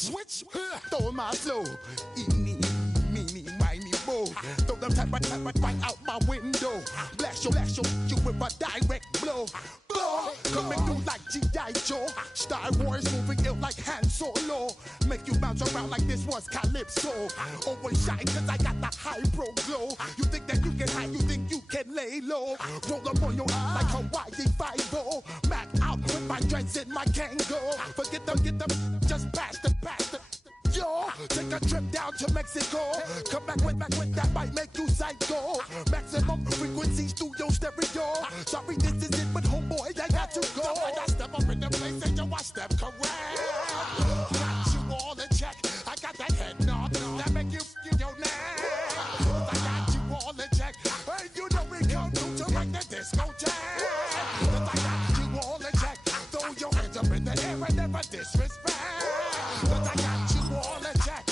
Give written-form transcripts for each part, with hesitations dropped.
switch, throw my flow. Eeny, meeny, miny, mo. Throw them type right out my window. Blast you with a direct blow. Blow, coming through like G.I. Joe. Star Wars moving ill like Han Solo. Make you bounce around like this was Calypso. Always shine cause I got the high pro glow. You think that you can hide, you think you can lay low. Roll up on your eye like Hawaii 5-0. Mac out with my dreads in my Kango. Forget them, just bash the. Yo, take a trip down to Mexico. Come back with that might make you psycho. Maximum frequency studio stereo. Sorry, this is it, but homeboy, I got to go. I step up in the place and yo, I step correct. Got you all in check. I got that head nod that make you your neck. I got you all in check. Hey, you know we come through to like the discotheque. I got you all in check. Throw your hands up in the air and never disrespect. I got you all in check.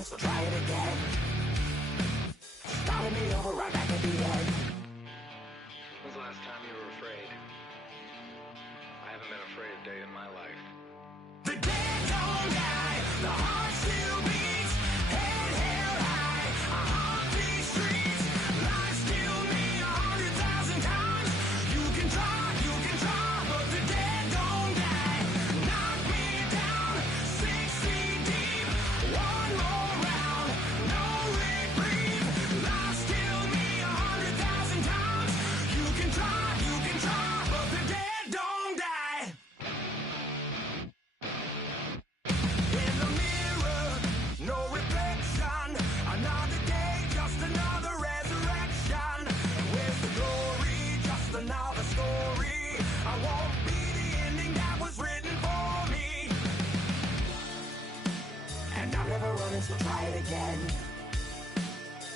So try it again. Starting me over right back at the end. When's the last time you were afraid? I haven't been afraid a day in my life. The dead don't die, the heart still beats, head held high, I haunt these streets, lies kill me 100,000 times. You can try, but the dead don't die. Knock me down 6 feet deep, one more round, no reprieve. Lies kill me 100,000 times. You can try, but the dead don't die. In the mirror, no reflection. Another day, just another resurrection. Where's the glory? Just another story. I won't be the ending that was written for me. And I'm never running, so try it again.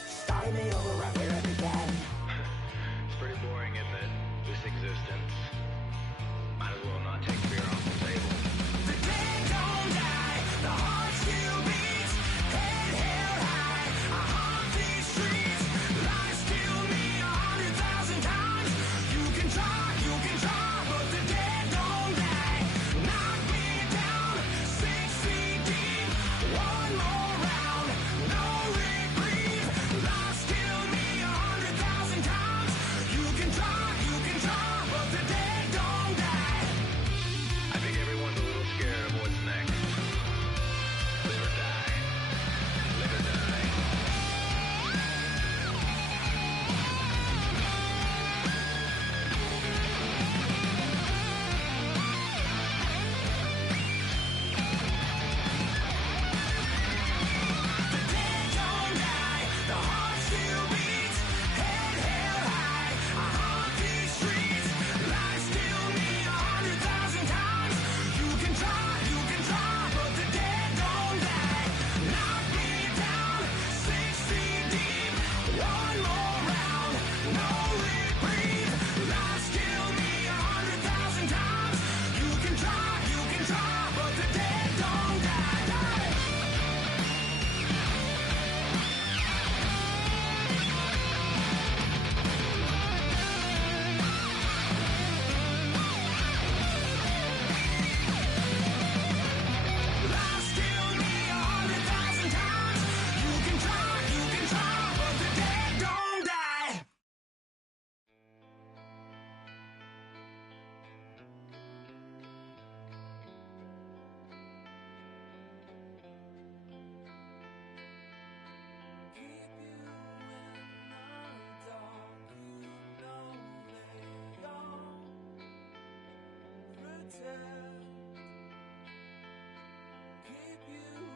Starting me over right where it began. It's pretty boring, isn't it? This existence. Might as well not take fear off the table. The dead don't die, the heart still beats, head held high, I haunt these streets, lies kill me 100,000 times. You can try, but the dead don't die. Knock me down 6 feet deep, one more round, no reprieve. Lies kill me 100,000 times. You can try, but the dead don't die. I think everyone's a little scared of what's next. Live or die. Live or die. The dead don't die, the heart still beats, head held high, I haunt these streets, lies kill me 100,000 times. You can try, but the dead don't die. Knock me down 6 feet deep, one more round, no reprieve. Lies kill me 100,000 times. You can try, but the dead don't die. Lies kill me 100,000 times. You can try, but the dead don't die. Keep you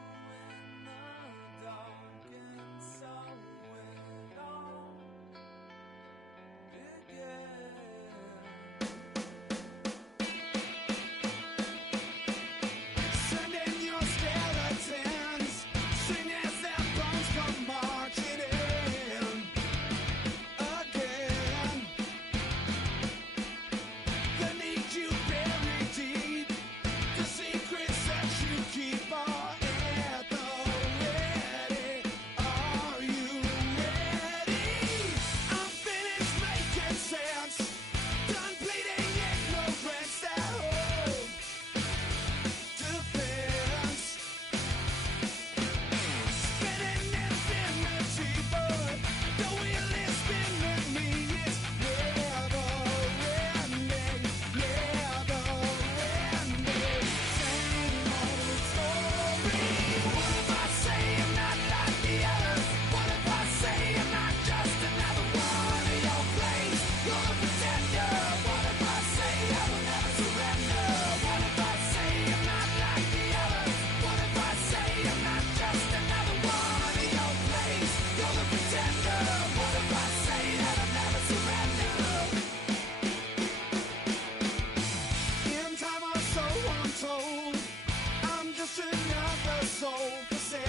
our soul for sale.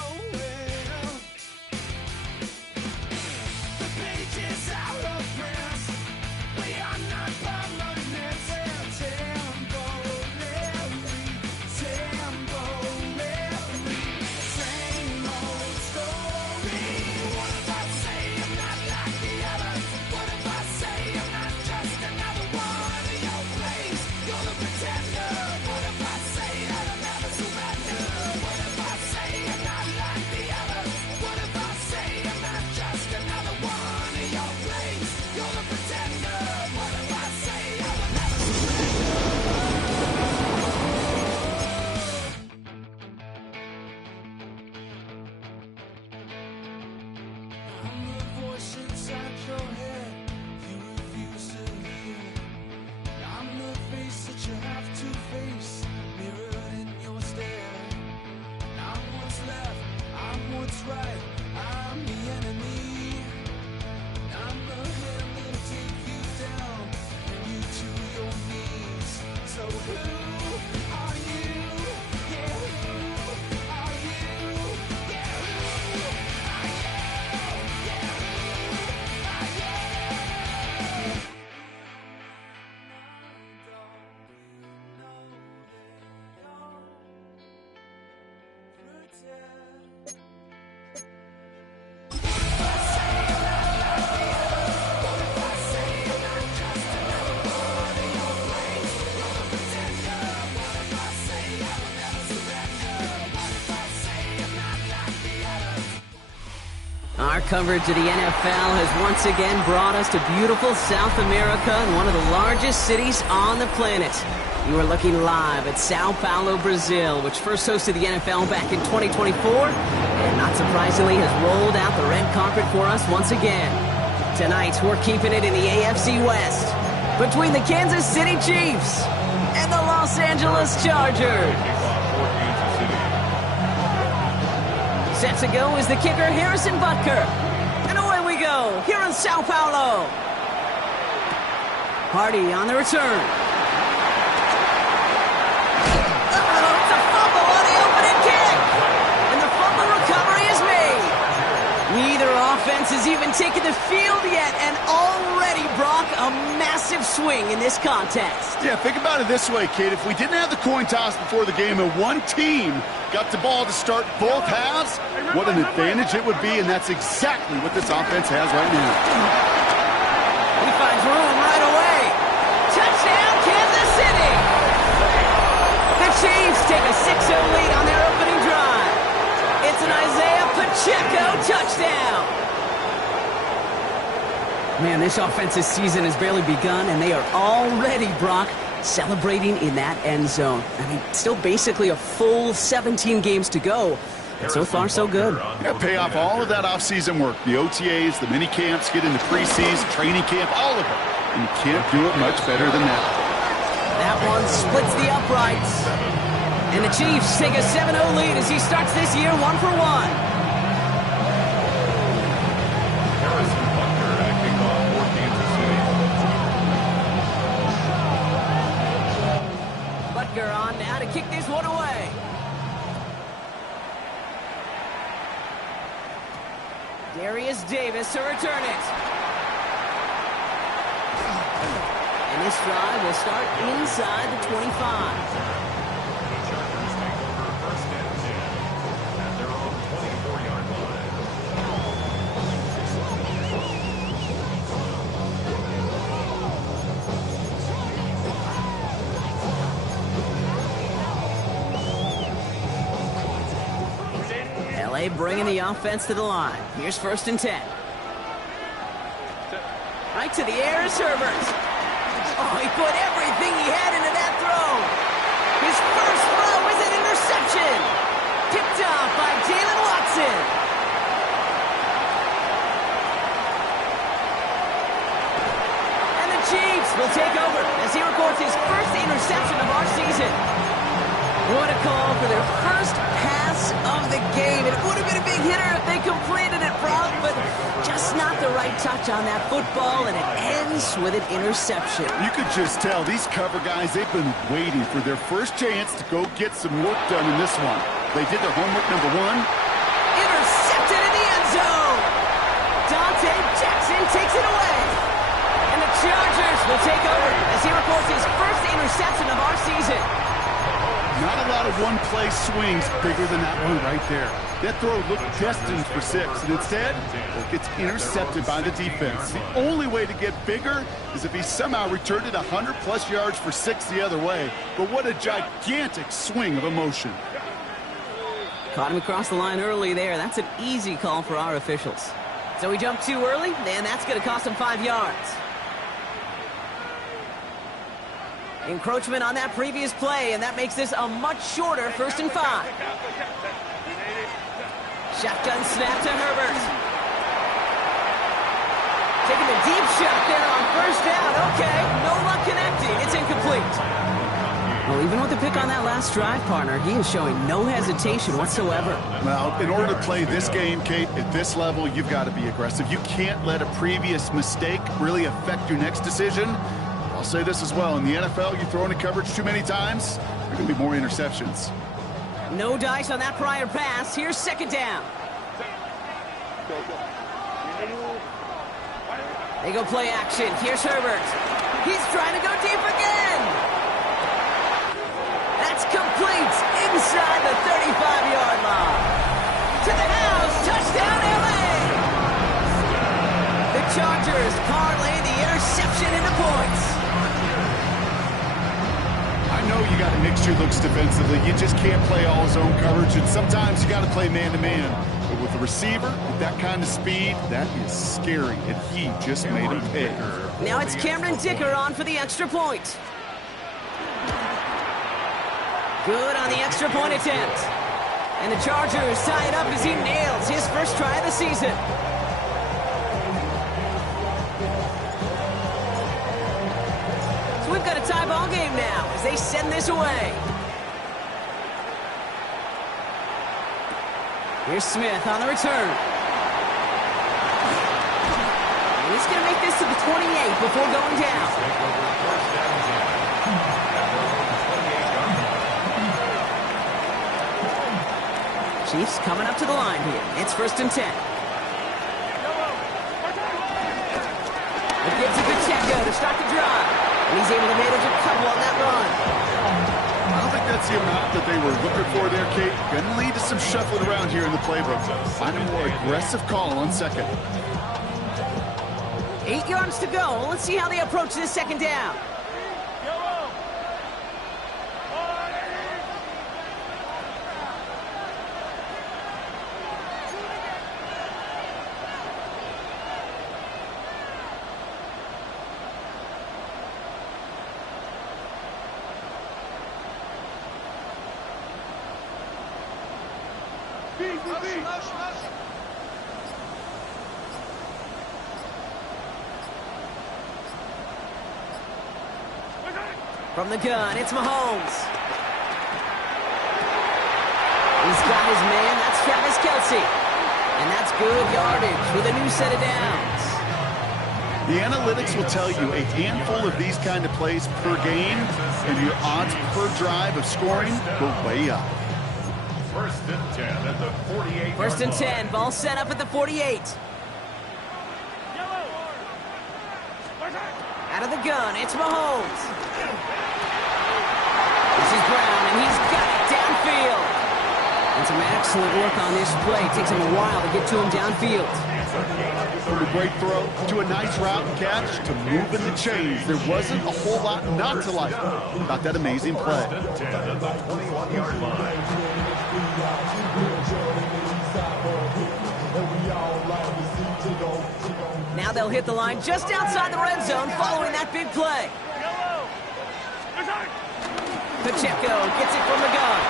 Oh well. The pages out of print. We are not permanent. Temporary. Same old story. What if I say I'm not like the others? What if I say I'm not just another one in your place? You're the pretender. What if I say that I'll never surrender? What if I say I'm not like the others? What if I say I'm not just another one in your place? You're the pretender. What if I say I will never I'm the voice inside your head you refuse to hear. I'm the face that you have to face, mirrored in your stare. I'm what's left, I'm what's right, I'm the enemy. I'm the hand that'll take you down and you to your knees. So who are you? Yeah, who are you? Yeah, who are you? Yeah, who are you? Our coverage of the NFL has once again brought us to beautiful South America and one of the largest cities on the planet. You are looking live at Sao Paulo, Brazil, which first hosted the NFL back in 2024, and not surprisingly has rolled out the red carpet for us once again. Tonight, we're keeping it in the AFC West between the Kansas City Chiefs and the Los Angeles Chargers. Set to go is the kicker, Harrison Butker. And away we go, here in Sao Paulo. Hardy on the return. It's a fumble on the opening kick. And the fumble recovery is made. Neither offense has even taken the field yet, and already, Brock, a massive swing in this contest. Yeah, think about it this way, kid. If we didn't have the coin toss before the game and one team got the ball to start both halves, what an advantage it would be, and that's exactly what this offense has right now. He finds room right away. Touchdown, Kansas City! The Chiefs take a 6-0 lead on their opening drive. It's an Isaiah Pacheco touchdown. Man, this offensive season has barely begun, and they are already, Brock, celebrating in that end zone. I mean, still basically a full 17 games to go. And so far, so good. Yeah, pay off all of that off-season work. The OTAs, the mini camps, get into preseason, training camp, all of it. And you can't do it much better than that. That one splits the uprights. And the Chiefs take a 7-0 lead as he starts this year 1 for 1. Harrison Butker at kickoff for Kansas City. Butker on now to kick this one away. Darius Davis to return it. And this drive will start inside the 25. Chargers take over first and 10 at their own 24-yard line. LA bringing the offense to the line. Here's 1st and 10. Right to the air is Herbert. Oh, he put everything he had into that throw. His first throw is an interception. Tipped off by Jalen Watson. And the Chiefs will take over as he records his first interception of our season. What a call for their first pass of the game. It would have been a big hitter if they completed it, Brock. but just not the right touch on that football, and it ends with an interception. You could just tell these cover guys, they've been waiting for their first chance to go get some work done in this one. They did their homework, number one. Intercepted in the end zone. Dante Jackson takes it away. And the Chargers will take over as he records his first interception of our season. Not a lot of one-play swings bigger than that one right there. That throw looked destined for 6, and instead, it gets intercepted by the defense. The only way to get bigger is if he somehow returned it 100-plus yards for 6 the other way. But what a gigantic swing of emotion. Caught him across the line early there. That's an easy call for our officials. So he jumped too early, and that's going to cost him 5 yards. Encroachment on that previous play, and that makes this a much shorter 1st and 5. Shotgun snap to Herbert. Taking a deep shot there on 1st down. Okay, no luck connecting. It's incomplete. Well, even with the pick on that last drive, partner, he is showing no hesitation whatsoever. Well, in order to play this game, Kate, at this level, you've got to be aggressive. You can't let a previous mistake really affect your next decision. I'll say this as well. In the NFL, you throw into coverage too many times, there are going to be more interceptions. No dice on that prior pass. Here's 2nd down. They go play action. Here's Herbert. He's trying to go deep again. That's complete inside the 35-yard line. To the house. Touchdown, LA. The Chargers parlay the interception into points. I know you got to mix your looks defensively. You just can't play all zone coverage, and sometimes you got to play man-to-man. But with the receiver, with that kind of speed, that is scary, and he just made him pay. Now it's Cameron Dicker on for the extra point. Good on the extra point attempt. And the Chargers tie it up as he nails his first try of the season. We've got a tie ball game now as they send this away. Here's Smith on the return. And he's going to make this to the 28 before going down. Chiefs coming up to the line here. It's 1st and 10. It gives it to Checo to start the drive. And he's able to manage a couple on that run. I don't think that's the amount that they were looking for there, Kate. Going to lead to some shuffling around here in the playbook. Find a more aggressive call on 2nd. 8 yards to go. Let's see how they approach this 2nd down. From the gun, it's Mahomes. He's got his man, that's Travis Kelce. And that's good yardage with a new set of downs. The analytics will tell you a handful of these kind of plays per game, and your odds per drive of scoring go way up. 1st and 10 at the 48. 1st and 10, ball set up at the 48. Out of the gun, it's Mahomes. This is Brown, and he's got it downfield. And some excellent work on this play. It takes him a while to get to him downfield. From a great throw to a nice route and catch to moving the chains. There wasn't a whole lot not to like about that amazing play. 10 at the 21-yard line. Now they'll hit the line just outside the red zone following that big play. Pacheco gets it from the gun.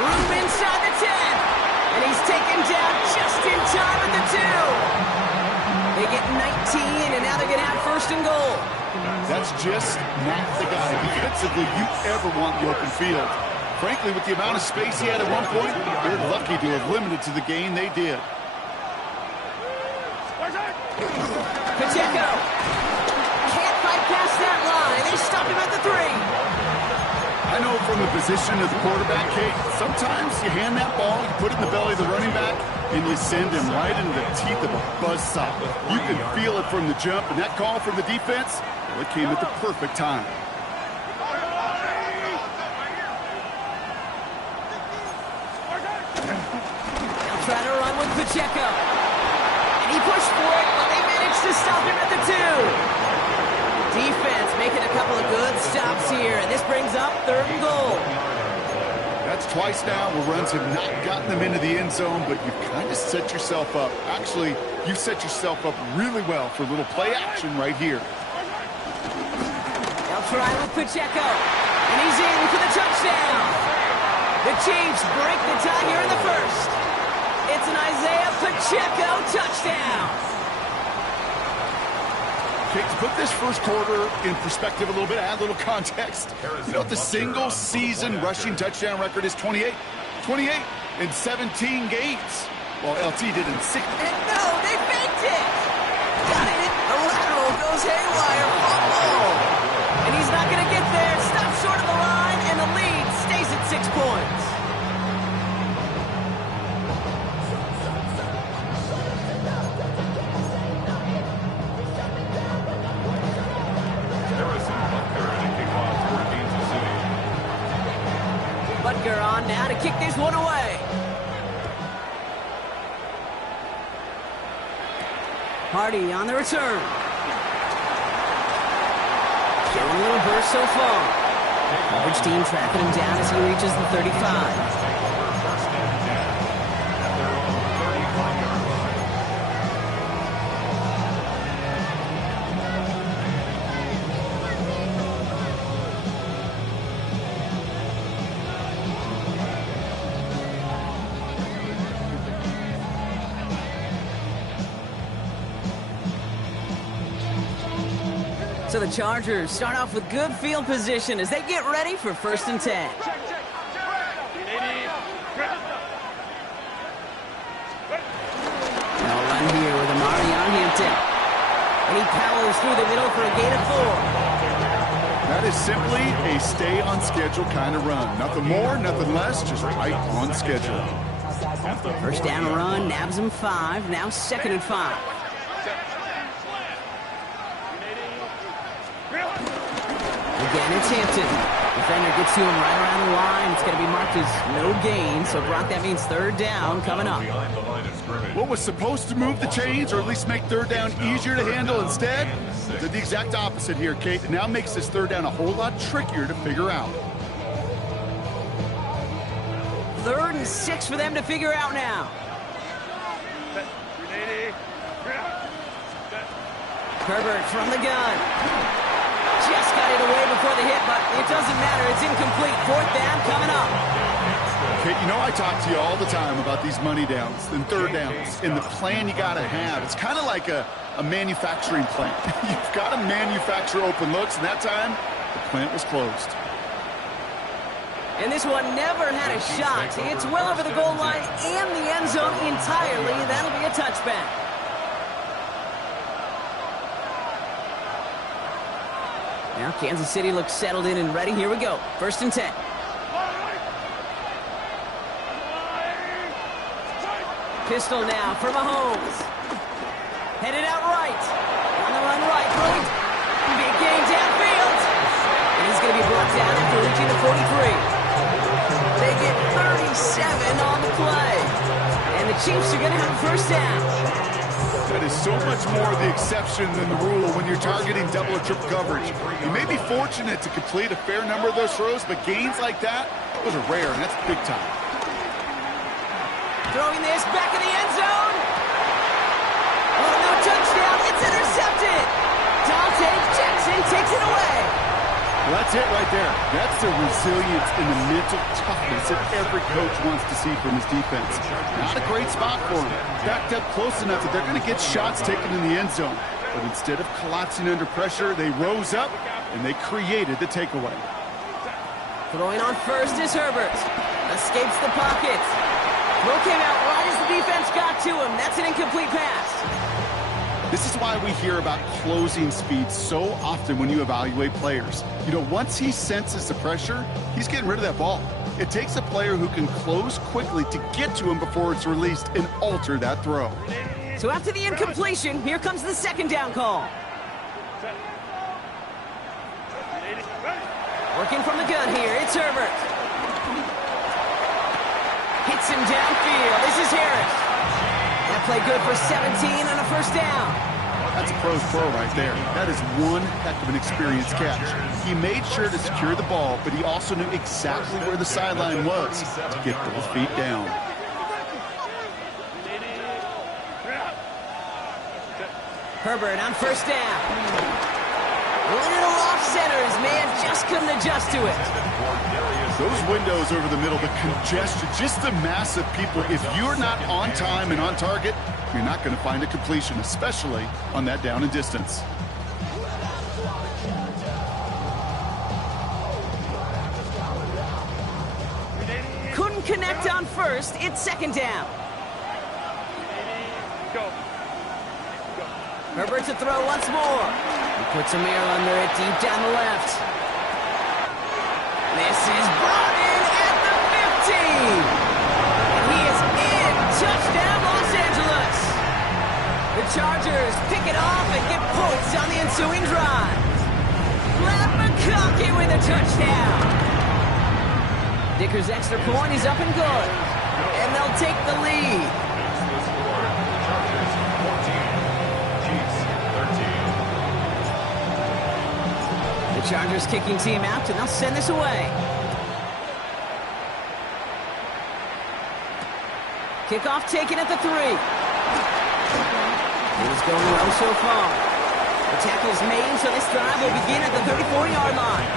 Room inside the 10. And he's taken down just in time at the 2. They get 19, and now they're going to have 1st and goal. That's just not the guy defensively you ever want in the open field. Frankly, with the amount of space he had at one point, they're lucky to have limited to the gain they did. Pacheco can't fight past that line. They stop him at the 3. I know from the position of the quarterback, Kate, sometimes you hand that ball, you put it in the belly of the running back, and you send him right into the teeth of a buzzsaw. You can feel it from the jump, and that call from the defense, well, it came at the perfect time. They'll try to run with Pacheco. And he pushed for it, but they managed to stop him at the 2. Defense making a couple of good stops here, and this brings up 3rd and goal. That's twice now where runs have not gotten them into the end zone, but you've kind of set yourself up. Actually, you set yourself up really well for a little play action right here. They'll try with Pacheco, and he's in for the touchdown. The Chiefs break the tie here in the 1st. It's an Isaiah Pacheco touchdown. Okay, to put this first quarter in perspective a little bit, add a little context. You know, the single-season rushing touchdown record is 28. 28 in 17 games. Well, LT did in 6. And no, they faked it. Got it. The lateral goes haywire. Fumble. And he's not going to get there. Stops short of the line, and the lead stays at 6 points. Butker on now to kick this one away. Hardy on the return. Showing a little burst so far. Average team tracking him down as he reaches the 35. So the Chargers start off with good field position as they get ready for 1st and 10. No run here with Amari on Hampton. And he powers through the middle for a gain of 4. That is simply a stay-on-schedule kind of run. Nothing more, nothing less, just right on schedule. 1st down run, nabs him 5, now 2nd and 5. Again, it's Hampton. Defender gets to him right around the line. It's going to be marked as no gain. So, Brock, that means 3rd down coming up. What was supposed to move the chains, or at least make 3rd down easier to handle instead, did the exact opposite here, Kate. It now makes this 3rd down a whole lot trickier to figure out. 3rd and 6 for them to figure out now. Herbert from the gun. Just got it away before the hit, but it doesn't matter. It's incomplete. 4th down coming up. Okay, you know I talk to you all the time about these money downs and 3rd downs and the plan you got to have. It's kind of like a manufacturing plant. You've got to manufacture open looks, and that time, the plant was closed. And this one never had a shot. It's well over the goal line and the end zone entirely. That'll be a touchback. Now Kansas City looks settled in and ready. Here we go. 1st and 10. Pistol now for Mahomes. Headed out right. On the run right. Point. Big gain downfield. And he's going to be brought down after reaching the 43. They get 37 on the play. And the Chiefs are going to have a 1st down. That is so much more the exception than the rule when you're targeting double or triple coverage. You may be fortunate to complete a fair number of those throws, but gains like that, those are rare, and that's big time. Throwing this back in the end zone. Oh, no touchdown. It's intercepted. Dante Jackson takes it away. Well, that's it right there. That's the resilience and the mental toughness that every coach wants to see from his defense. Not a great spot for him. Backed up close enough that they're going to get shots taken in the end zone. But instead of collapsing under pressure, they rose up and they created the takeaway. Throwing on 1st is Herbert. Escapes the pocket. Throw came out right as the defense got to him. That's an incomplete pass. This is why we hear about closing speed so often when you evaluate players. You know, once he senses the pressure, he's getting rid of that ball. It takes a player who can close quickly to get to him before it's released and alter that throw. So after the incompletion, here comes the second down call. Working from the gun here, it's Herbert. Hits him downfield. This is Harris. That play good for 17 on a first down. That's a pro's pro right there. That is one heck of an experienced catch. He made sure to secure the ball, but he also knew exactly where the sideline was to get those feet down. Herbert on first down. A little off center. His man just couldn't adjust to it. Those windows over the middle, the congestion, just the mass of people. If you're not on time and on target, you're not going to find a completion, especially on that down and distance. Couldn't connect on first. It's second down. Herbert to throw once more. He puts a mirror under it deep down the left. This is brought in at the 15. And he is in. Touchdown, Los Angeles. The Chargers pick it off and get points on the ensuing drive. Matt McConkey with a touchdown. Dicker's extra point is up and good. And they'll take the lead. The Chargers kicking team out, and they'll send this away. Kickoff taken at the 3. It is going well so far. The tackle's made, so this drive will begin at the 34-yard line.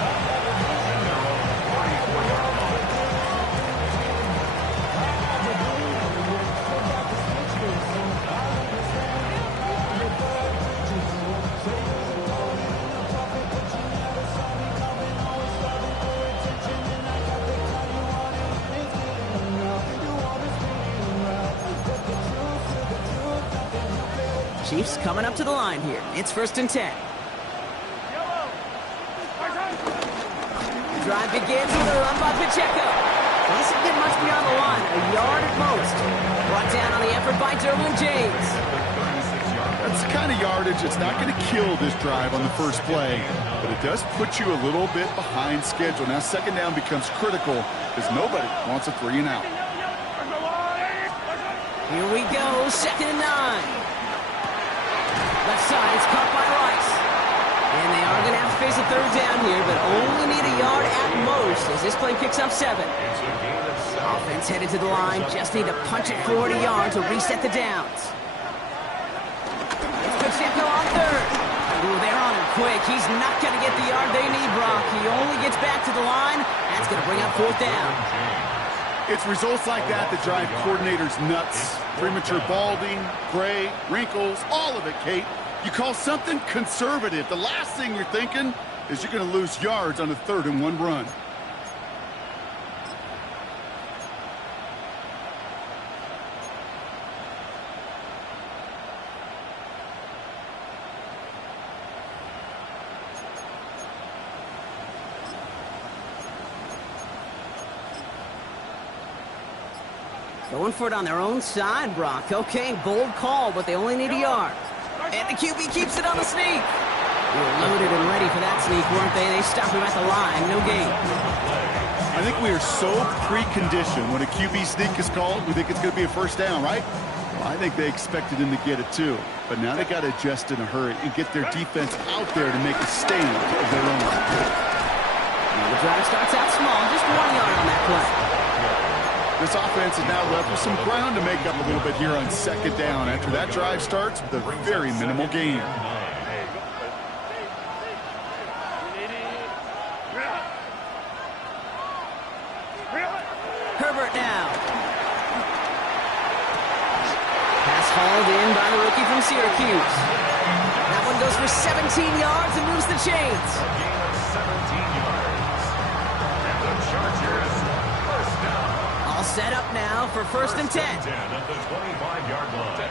Chiefs coming up to the line here. It's 1st and 10. The drive begins with a run by Pacheco. Doesn't get much beyond the line, a yard at most. Brought down on the effort by Derwin James. That's the kind of yardage that's not going to kill this drive on the first play, but it does put you a little bit behind schedule. Now second down becomes critical because nobody wants a 3 and out. Here we go, 2nd and 9. Left side, it's caught by Rice. And they are going to have to face a 3rd down here, but only need a yard at most as this play picks up 7. Offense headed to the line, just need to punch it 40 yards to reset the downs. It's Pacheco on 3rd. Ooh, they're on him quick. He's not going to get the yard they need, Brock. He only gets back to the line. That's going to bring up 4th down. It's results like that that drive coordinators nuts. Premature balding, gray, wrinkles, all of it, Kate. You call something conservative. The last thing you're thinking is you're going to lose yards on a 3rd and 1 run. Going for it on their own side, Brock. Okay, bold call, but they only need a yard. And the QB keeps it on the sneak. They were loaded and ready for that sneak, weren't they? They stopped him at the line. No gain. I think we are so preconditioned when a QB sneak is called, we think it's going to be a 1st down, right? Well, I think they expected him to get it too. But now they got to adjust in a hurry and get their defense out there to make a stand of their own. Now the drive starts out small, just 1 yard on that play. This offense is now left with some ground to make up a little bit here on 2nd down after that drive starts with a very minimal gain. Herbert now. Pass hauled in by the rookie from Syracuse. That one goes for 17 yards and moves the chains. Gain of 17 yards. And the Chargers, 1st down. All set up now for 1st and 10. At the 25-yard line.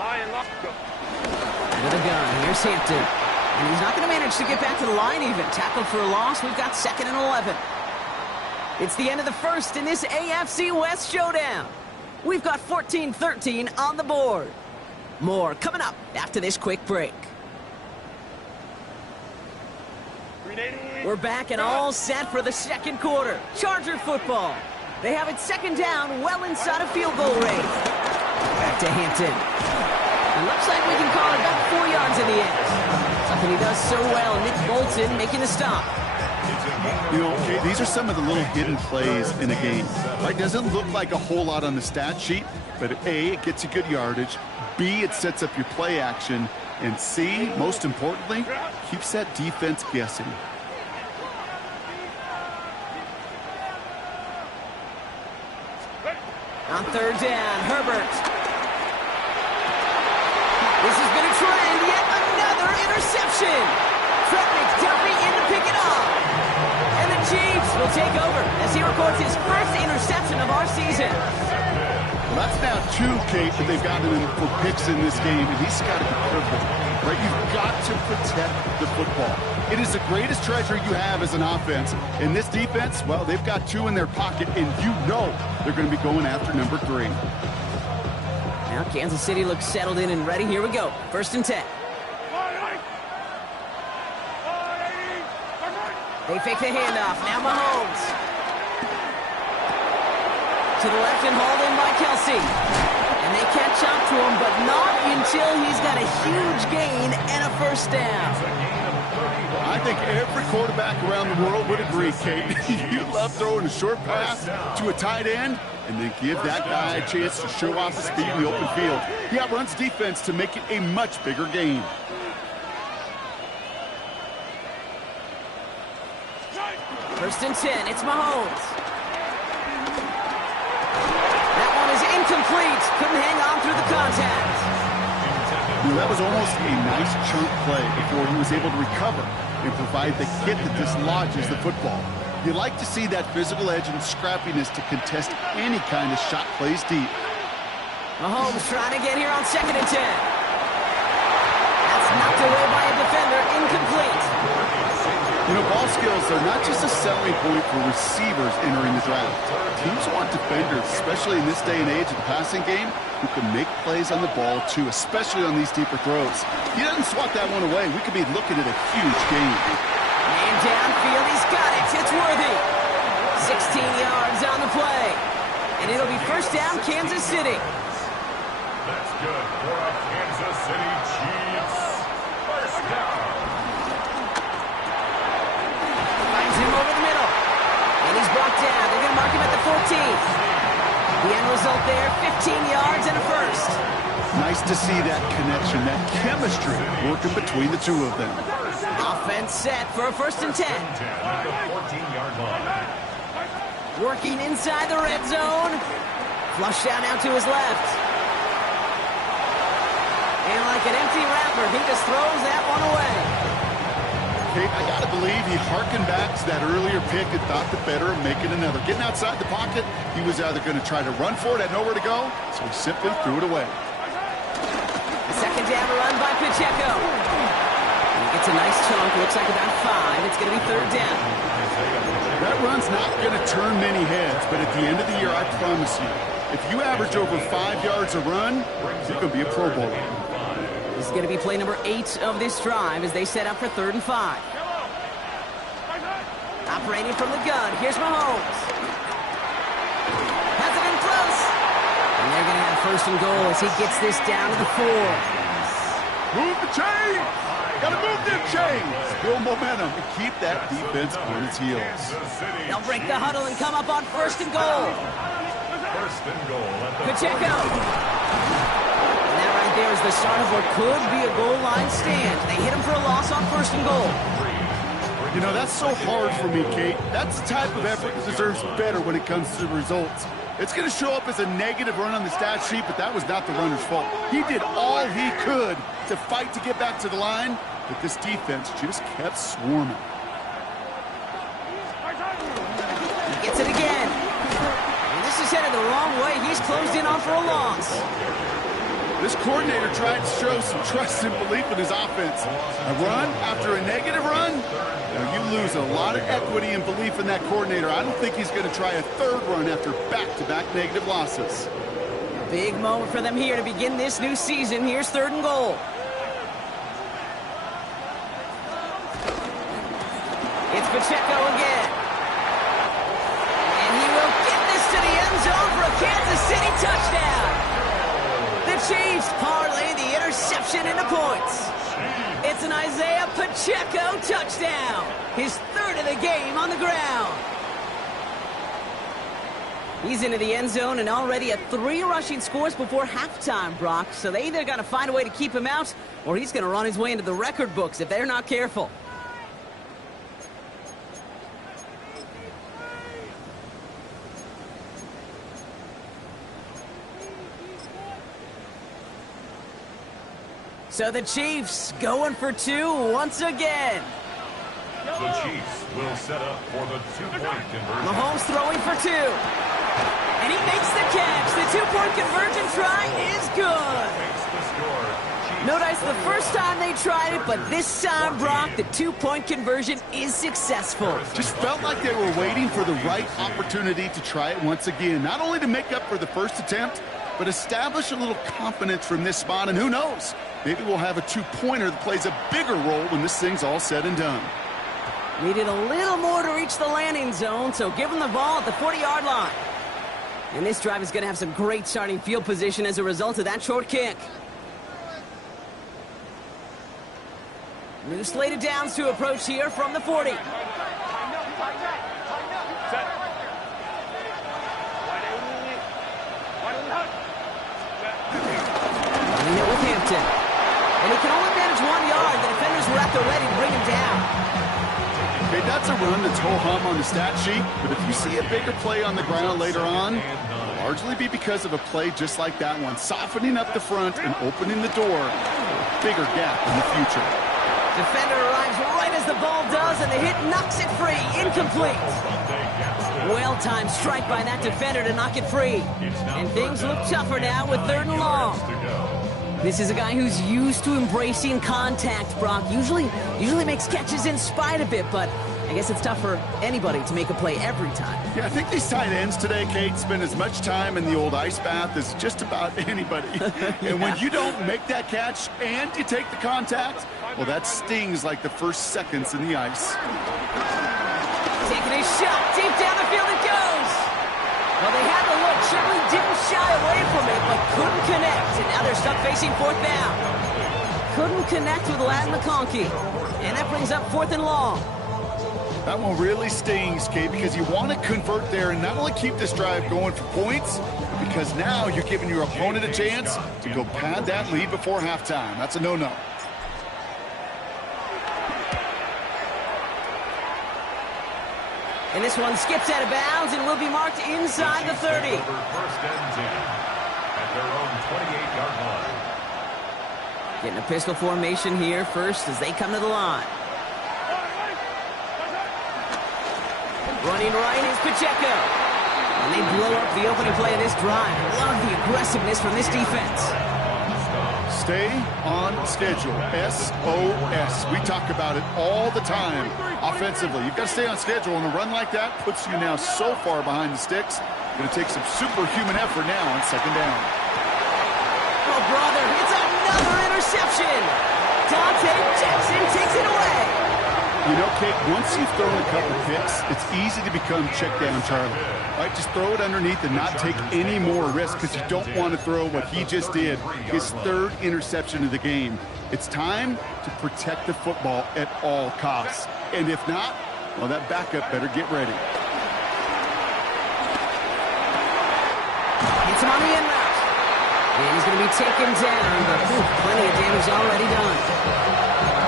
With a gun, here's Hampton. And he's not going to manage to get back to the line even. Tackled for a loss. We've got 2nd and 11. It's the end of the first in this AFC West showdown. We've got 14-13 on the board. More coming up after this quick break. We're back and all set for the second quarter. Charger football. They have it 2nd down, well inside of field goal range. Back to Hampton. It looks like we can call it about 4 yards in the end. Something he does so well. Nick Bolton making the stop. You know, okay, these are some of the little hidden plays in a game. Right? Doesn't look like a whole lot on the stat sheet, but A, it gets you good yardage. B, it sets up your play action. And C, most importantly, keeps that defense guessing. On 3rd down, Herbert. This has been a trend, yet another interception. Fred McDuffie in to pick it off. And the Chiefs will take over as he records his first interception of our season. Well, that's now 2, Kate, that they've gotten him for picks in this game, and he's got to be careful. Right? You've got to protect the football. It is the greatest treasure you have as an offense. And this defense, well, they've got 2 in their pocket, and you know they're going to be going after number 3. Now Kansas City looks settled in and ready. Here we go. 1st and 10. They fake the handoff. Now Mahomes. To the left and hauled in by Kelsey. And they catch up to him, but not until he's got a huge gain and a 1st down. I think every quarterback around the world would agree, Kate. You love throwing a short pass to a tight end and then give that guy a chance to show off his speed in the open field. He outruns defense to make it a much bigger game. First and 10, it's Mahomes. That one is incomplete. Couldn't hang on through the contact. That was almost a nice chunk play before he was able to recover and provide the hit that dislodges the football. You like to see that physical edge and scrappiness to contest any kind of shot plays deep. Mahomes trying to get here on 2nd and 10. That's knocked away by a defender, incomplete. You know, ball skills are not just a selling point for receivers entering the draft. Teams want defenders, especially in this day and age of the passing game, who can make plays on the ball too, especially on these deeper throws. He doesn't swat that one away. We could be looking at a huge game. Man downfield, he's got it. It's worthy. 16 yards on the play. And it'll be 1st down, Kansas City. That's good for a Kansas City Chiefs. 1st down. Finds him over the middle. And he's brought down. They're going to mark him at the 14th. The end result there, 15 yards and a 1st. Nice to see that connection, that chemistry working between the 2 of them. Offense set for a 1st and 10. At the 14-yard line. Working inside the red zone. Flush down now to his left. And like an empty wrapper, he just throws that one away. Kate, I got to believe he harkened back to that earlier pick and thought the better of making another. Getting outside the pocket, he was either going to try to run for it, had nowhere to go, so he simply threw it away. The 2nd down run by Pacheco. And he gets a nice chunk, looks like about 5. It's going to be 3rd down. That run's not going to turn many heads, but at the end of the year, I promise you, if you average over 5 yards a run, you're going to be a Pro Bowler. This is going to be play number 8 of this drive as they set up for 3rd and 5. Operating from the gun, here's Mahomes. Has it in close. And they're going to have 1st and goal as he gets this down to the 4. Move the chains! Got to move them chains! Build momentum and keep that defense on its heels. They'll break the huddle and come up on 1st and goal. 1st and goal at the Pacheco. And that right there is the start of what could be a goal line stand. They hit him for a loss on 1st and goal. You know, that's so hard for me, Kate. That's the type of effort that deserves better when it comes to the results. It's going to show up as a negative run on the stat sheet, but that was not the runner's fault. He did all he could to fight to get back to the line, but this defense just kept swarming. He gets it again. And this is headed the wrong way. He's closed in on for a loss. 2nd This coordinator tried to show some trust and belief in his offense. A run after a negative run? Now you lose a lot of equity and belief in that coordinator. I don't think he's going to try a third run after back-to-back negative losses. Big moment for them here to begin this new season. Here's 3rd and goal. It's Pacheco again. And he will get this to the end zone for a Kansas City touchdown. The Chiefs parlay the interception into points. It's an Isaiah Pacheco touchdown. His 3rd of the game on the ground. He's into the end zone and already at 3 rushing scores before halftime, Brock. So they either got to find a way to keep him out, or he's going to run his way into the record books if they're not careful. So the Chiefs going for 2 once again. The Chiefs will set up for the 2-point conversion. Mahomes throwing for 2. And he makes the catch. The 2-point conversion try is good. Makes the score. No dice the first time they tried it, but this time, Brock, the 2-point conversion is successful. Just felt like they were waiting for the right opportunity to try it once again. Not only to make up for the first attempt, but establish a little confidence from this spot. And who knows, maybe we'll have a 2-pointer that plays a bigger role when this thing's all said and done. Needed a little more to reach the landing zone, so give him the ball at the 40-yard line. And this drive is going to have some great starting field position as a result of that short kick. New slate of downs to approach here from the 40. Running it with Hampton. And he can only manage 1 yard. The defenders were at the ready to bring him down. Okay, that's a run that's ho-hum on the stat sheet, but if you see a bigger play on the ground later on, it'll largely be because of a play just like that one, softening up the front and opening the door for a bigger gap in the future. Defender arrives right as the ball does, and the hit knocks it free. Incomplete. Well-timed strike by that defender to knock it free. And things look tougher now with 3rd and long. This is a guy who's used to embracing contact, Brock. Usually makes catches in spite of it, but I guess it's tough for anybody to make a play every time. Yeah, I think these tight ends today, Kate, spend as much time in the old ice bath as just about anybody. And when you don't make that catch and you take the contact, well, that stings like the first seconds in the ice. Taking a shot, deep down the field it goes. Well, they had the look, certainly didn't shy away from it, but couldn't connect. And now they're stuck facing 4th down. Couldn't connect with Latin McConkey. And that brings up 4th and long. That one really stings, Kate, because you want to convert there and not only keep this drive going for points, because now you're giving your opponent a chance to go pad that lead before halftime. That's a no-no. And this one skips out of bounds and will be marked inside the 30. First and 10 at their own 28-yard line. Getting a pistol formation here first as they come to the line. Running right is Pacheco. And they blow up the opening play of this drive. Love the aggressiveness from this defense. Stay on schedule. SOS. We talk about it all the time offensively. You've got to stay on schedule, and a run like that puts you now so far behind the sticks. Going to take some superhuman effort now on 2nd down. Oh, brother, it's another interception. Dante Jackson takes it away. You know, Kate, once you've thrown a couple picks, it's easy to become check down Charlie. Right? Just throw it underneath and not take any more risk because you don't want to throw what he just did, his 3rd interception of the game. It's time to protect the football at all costs. And if not, well, that backup better get ready. Hits him on the end route. And he's going to be taken down, but plenty of damage already done.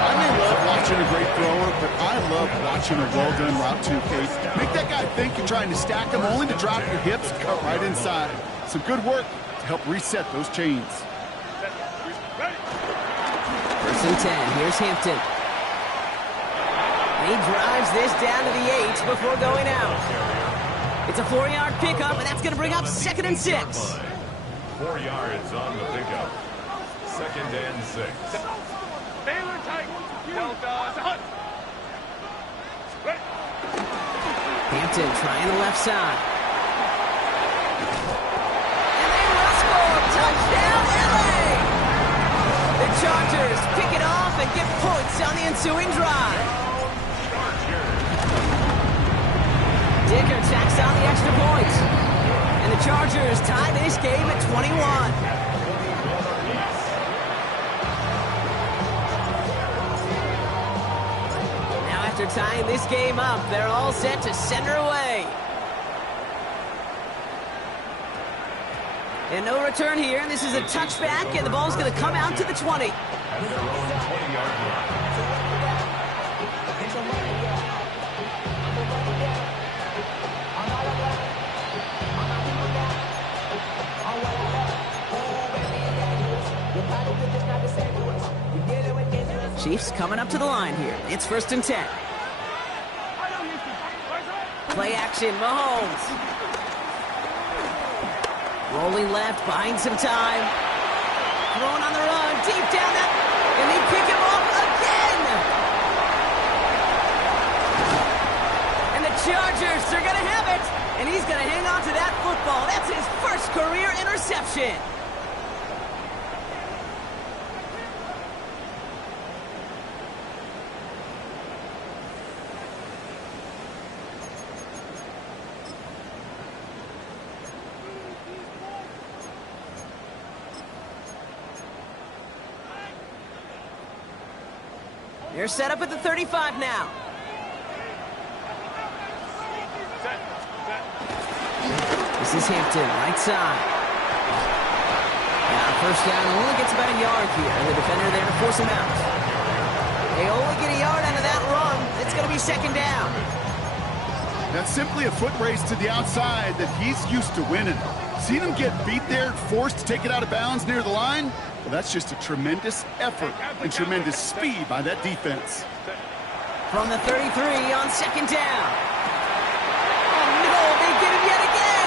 I may love watching a great thrower, but I love watching a well-done route too, Kate. Make that guy think you're trying to stack him, only to drop your hips and cut right inside. Some good work to help reset those chains. 1st and 10. Here's Hampton. And he drives this down to the 8 before going out. It's a 4-yard pickup, and that's going to bring up 2nd and 6. 4 yards on the pickup. Second and 6. Baylor tight. Delta. Hampton trying the left side. And they will score. Touchdown, LA! The Chargers pick it off and get points on the ensuing drive. Dicker tacks on the extra point. And the Chargers tie this game at 21. After tying this game up, they're all set to center away. And no return here, and this is a touchback, and the ball's going to come out to the 20. At their own 20-yard line. Chiefs coming up to the line here. It's 1st and 10. Play action, Mahomes. Rolling left, buying some time. Throwing on the run, deep down that, and they pick him off again. And the Chargers are going to have it, and he's going to hang on to that football. That's his first career interception. They're set up at the 35 now. This is Hampton, right side. Now first down, only gets about a yard here, and the defender there to force him out. They only get a yard out of that run. It's going to be 2nd down. That's simply a foot race to the outside that he's used to winning. Seen him get beat there, forced to take it out of bounds near the line? Well, that's just a tremendous effort and tremendous speed by that defense. From the 33 on 2nd down. Oh, no, they get him yet again.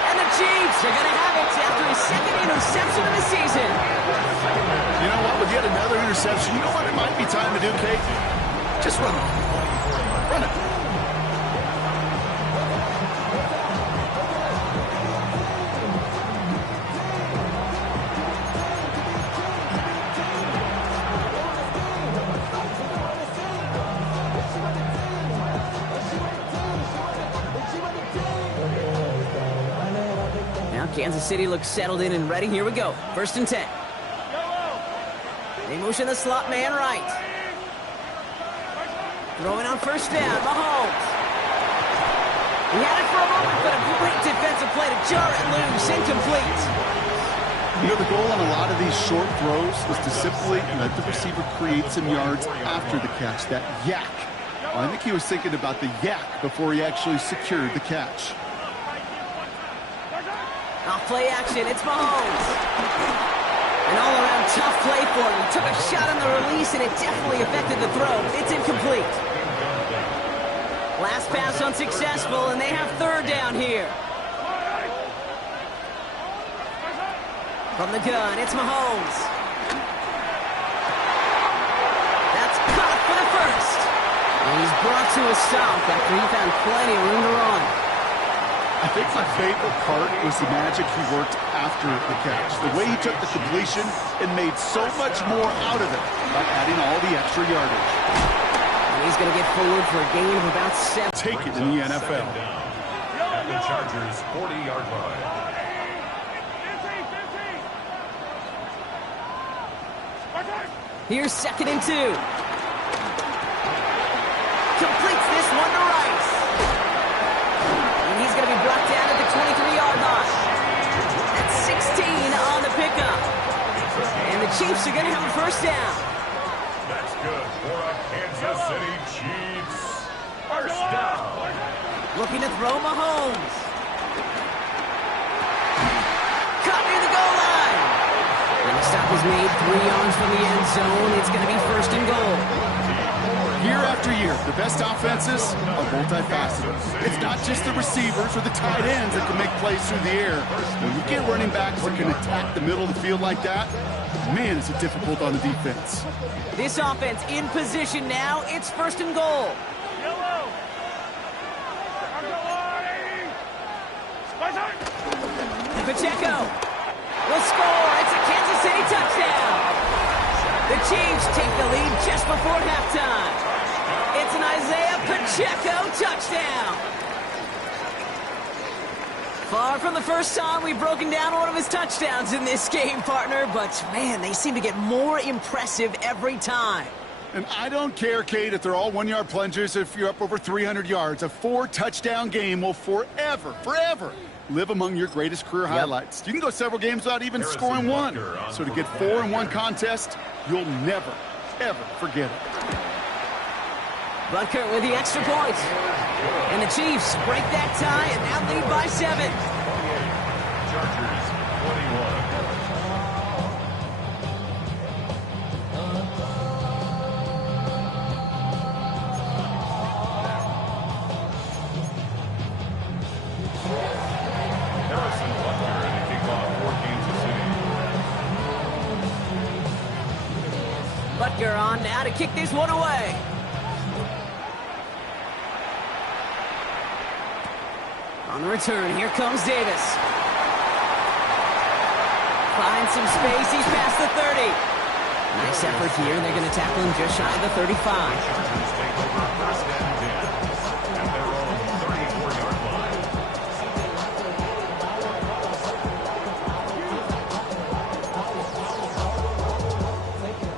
And the Chiefs are going to have it after his 2nd interception of the season. You know what? With yet another interception, you know what it might be time to do, Kate? Just run it. Run it. Kansas City looks settled in and ready. Here we go. 1st and 10. They motion the slot man right. Throwing on 1st down. Mahomes. He had it for a moment, but a great defensive play to jar it loose. Incomplete. You know, the goal on a lot of these short throws is to simply let the receiver create some yards after the catch. That yak. Well, I think he was thinking about the yak before he actually secured the catch. Off play action, it's Mahomes. An all-around tough play for him. He took a shot on the release, and it definitely affected the throw. It's incomplete. Last pass unsuccessful, and they have 3rd down here. From the gun, it's Mahomes. That's caught for the 1st. And he's brought to a stop after he found plenty of room to run. I think my favorite part was the magic he worked after the catch. The way he took the completion and made so much more out of it by adding all the extra yardage. And he's going to get forward for a gain of about 7. Take it in the NFL. At the Chargers' 40-yard line. Here's 2nd and 2. Completes this one to Rice. He's going to be brought down at the 23-yard line. That's 16 on the pickup. And the Chiefs are going to have a 1st down. That's good for a Kansas City Chiefs. 1st down. Looking to throw Mahomes. Caught near the goal line. And the stop is made 3 yards from the end zone. It's going to be 1st and goal. Year after year, the best offenses are multifaceted. It's not just the receivers or the tight ends that can make plays through the air. When you get running backs that can attack the middle of the field like that, man, is it difficult on the defense. This offense in position now. It's first and goal. Pacheco will score. It's a Kansas City touchdown. The Chiefs take the lead just before halftime. It's an Isaiah Pacheco touchdown. Far from the first time we've broken down one of his touchdowns in this game, partner, but man, they seem to get more impressive every time. And I don't care, Kate, if they're all one-yard plungers, if you're up over 300 yards. A 4-touchdown game will forever live among your greatest career highlights. You can go several games without even scoring one. So to get 4 in one contest, you'll never, ever forget it. Butker with the extra point. And the Chiefs break that tie and now lead by 7. Chargers 21. Harrison Butker and a kickoff for Kansas City. Butker on now to kick this one away. On the return, here comes Davis. Finds some space, he's past the 30. Nice effort here, they're going to tackle him just shy of the 35. Chargers take over first and 10 at their own 34-yard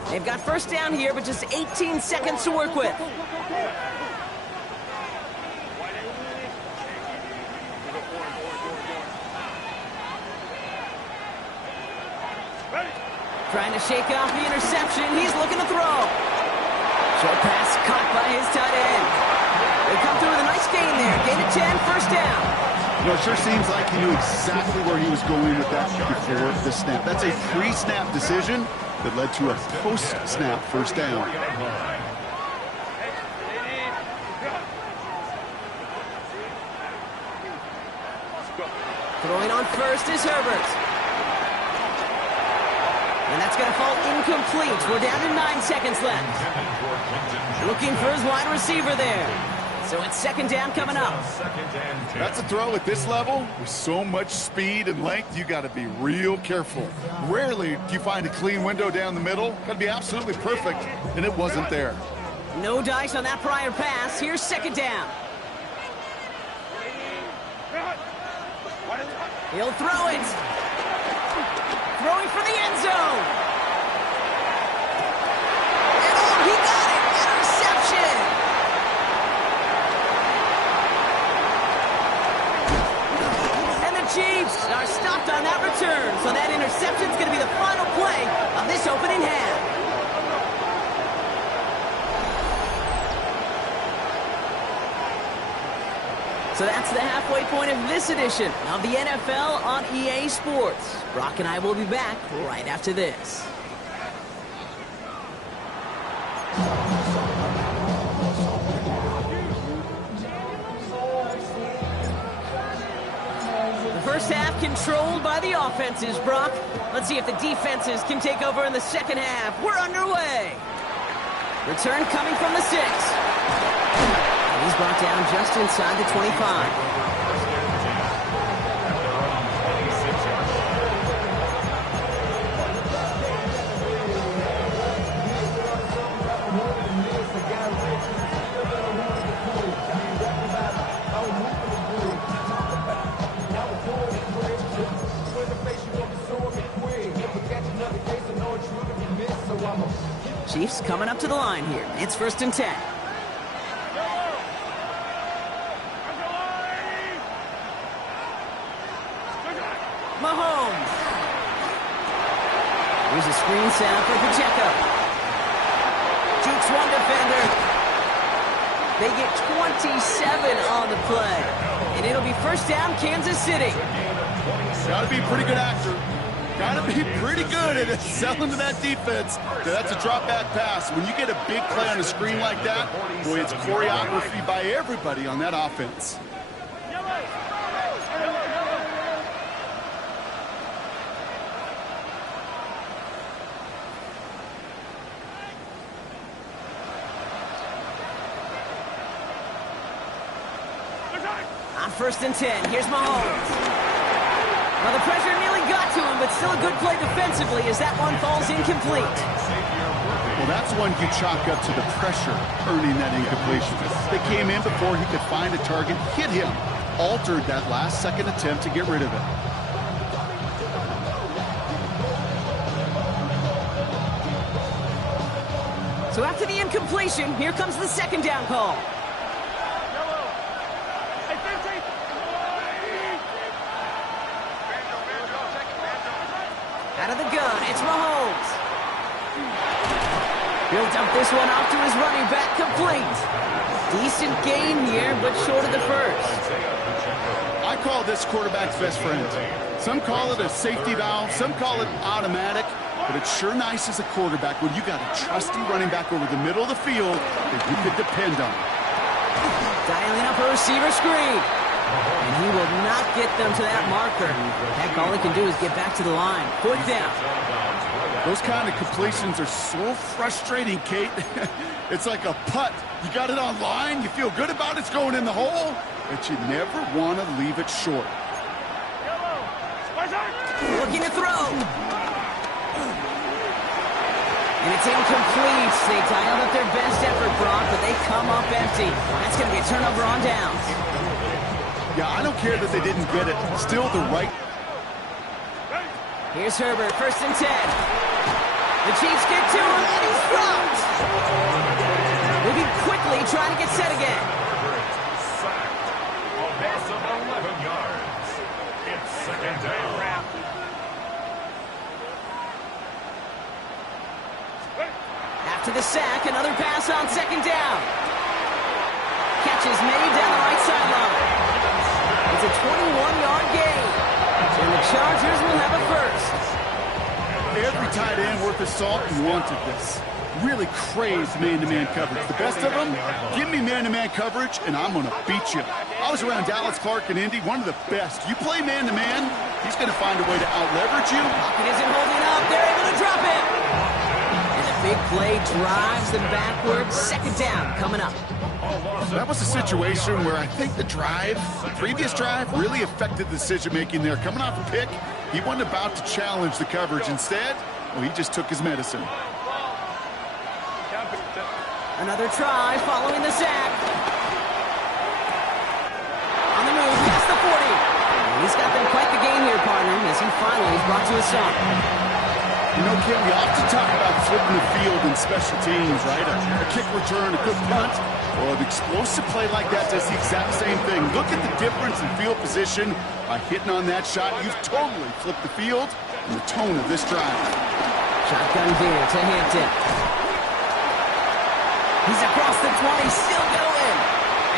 line. They've got first down here, but just 18 seconds to work with. Trying to shake off the interception. He's looking to throw. Short pass caught by his tight end. They come through with a nice gain there. Gain of 10, first down. You know, it sure seems like he knew exactly where he was going with that before the snap. That's a pre-snap decision that led to a post-snap first down. Throwing on first is Herbert. And that's going to fall incomplete. We're down to 9 seconds left. Looking for his wide receiver there. So it's second down coming up. That's a throw at this level. With so much speed and length, you got to be real careful. Rarely do you find a clean window down the middle. Got to be absolutely perfect, and it wasn't there. No dice on that prior pass. Here's second down. He'll throw it. Throwing for the end zone. And oh, he got it. Interception. And the Chiefs are stopped on that return. So that interception is going to be the final play of this opening half. So that's the halfway point of this edition of the NFL on EA Sports. Brock and I will be back right after this. The first half controlled by the offenses, Brock. Let's see if the defenses can take over in the second half. We're underway. Return coming from the 6. He's brought down just inside the 25. Chiefs coming up to the line here. It's first and 10. Mahomes. Here's a screen set up for Pacheco. Jukes one defender. They get 27 on the play. And it'll be first down, Kansas City. Got to be a pretty good actor. Got to be pretty good at selling to that defense. That's a drop back pass. When you get a big play on a screen like that, boy, it's choreography by everybody on that offense. On 1st and 10, here's Mahomes. Well, the pressure nearly got to him, but still a good play defensively as that one falls incomplete. Well, that's one you chalk up to the pressure earning that incompletion. They came in before he could find a target, hit him, altered that last-second attempt to get rid of it. So after the incompletion, here comes the 2nd down call. Out of the gun, it's Mahomes. He'll dump this one off to his running back, complete. Decent gain here, but short of the first. I call this quarterback's best friend. Some call it a safety valve, some call it automatic, but it's sure nice as a quarterback when you got a trusty running back over the middle of the field that you could depend on. Dialing up a receiver screen. And he will not get them to that marker. Heck, all he can do is get back to the line. 4th down. Those kind of completions are so frustrating, Kate. It's like a putt. You got it on line, you feel good about it's going in the hole, but you never want to leave it short. Looking to throw. And it's incomplete. They dialed up their best effort, Brock, but they come up empty. That's going to be a turnover on downs. Yeah, I don't care that they didn't get it. Still the right. Here's Herbert, 1st and 10. The Chiefs get to him, and he's dropped. Moving quickly, trying to get set again. Sacked. A loss of 11 yards. It's 2nd down. After the sack, another pass on 2nd down. Catch is made down the right sideline. It's a 21-yard gain. And the Chargers will have a first. Every tight end worth his salt wanted this. Really crazed man-to-man coverage. The best of them, give me man-to-man coverage, and I'm going to beat you. I was around Dallas Clark and Indy, one of the best. You play man-to-man, he's going to find a way to out-leverage you. Pocket isn't holding up. They're able to drop it. And the big play drives them backwards. 2nd down coming up. That was a situation where I think the previous drive, really affected the decision-making there. Coming off a pick, he wasn't about to challenge the coverage. Instead, well, he just took his medicine. Another try following the sack. On the move, past the 40. He's got them quite the game here, partner, as he finally is brought to a stop. You know, Kim, we often talk about flipping the field in special teams, right? A kick return, a good punt. Well, an explosive play like that does the exact same thing. Look at the difference in field position. By hitting on that shot, you've totally flipped the field and the tone of this drive. Shotgun here to Hampton. He's across the 20, still going.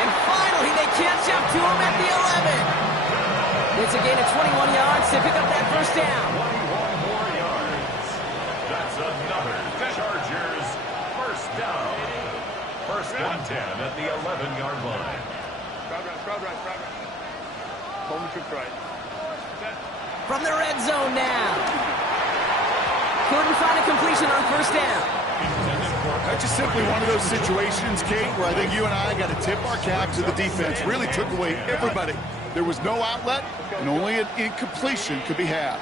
And finally, they catch up to him at the 11. It's a gain of 21 yards to pick up that 1st down. 21 more yards. That's another Chargers 1st down. 1st and 10 at the 11-yard line. From the red zone now. Couldn't find a completion on 1st down. That's just simply one of those situations, Kate, where I think you and I got to tip our cap to the defense. Really took away everybody. There was no outlet, and only an incompletion could be had.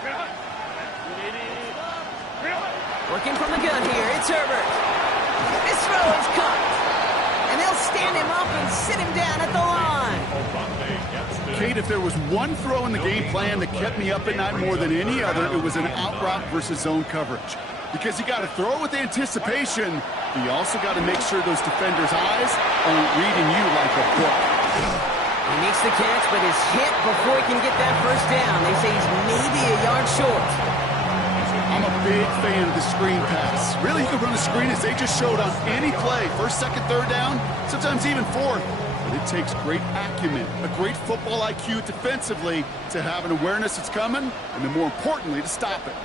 Working from the gun here, it's Herbert. This throw is caught. And they'll stand him up and sit him down at the line. Kate, if there was one throw in the game plan that kept me up at night more than any other, it was an out route versus zone coverage. Because you got to throw with anticipation, you also got to make sure those defenders' eyes aren't reading you like a book. He makes the catch, but is hit before he can get that 1st down. They say he's maybe a yard short. I'm a big fan of the screen pass. Really, you can run a screen as they just showed on any play. 1st, 2nd, 3rd down, sometimes even 4th. But it takes great acumen, a great football IQ defensively to have an awareness it's coming, and then more importantly, to stop it.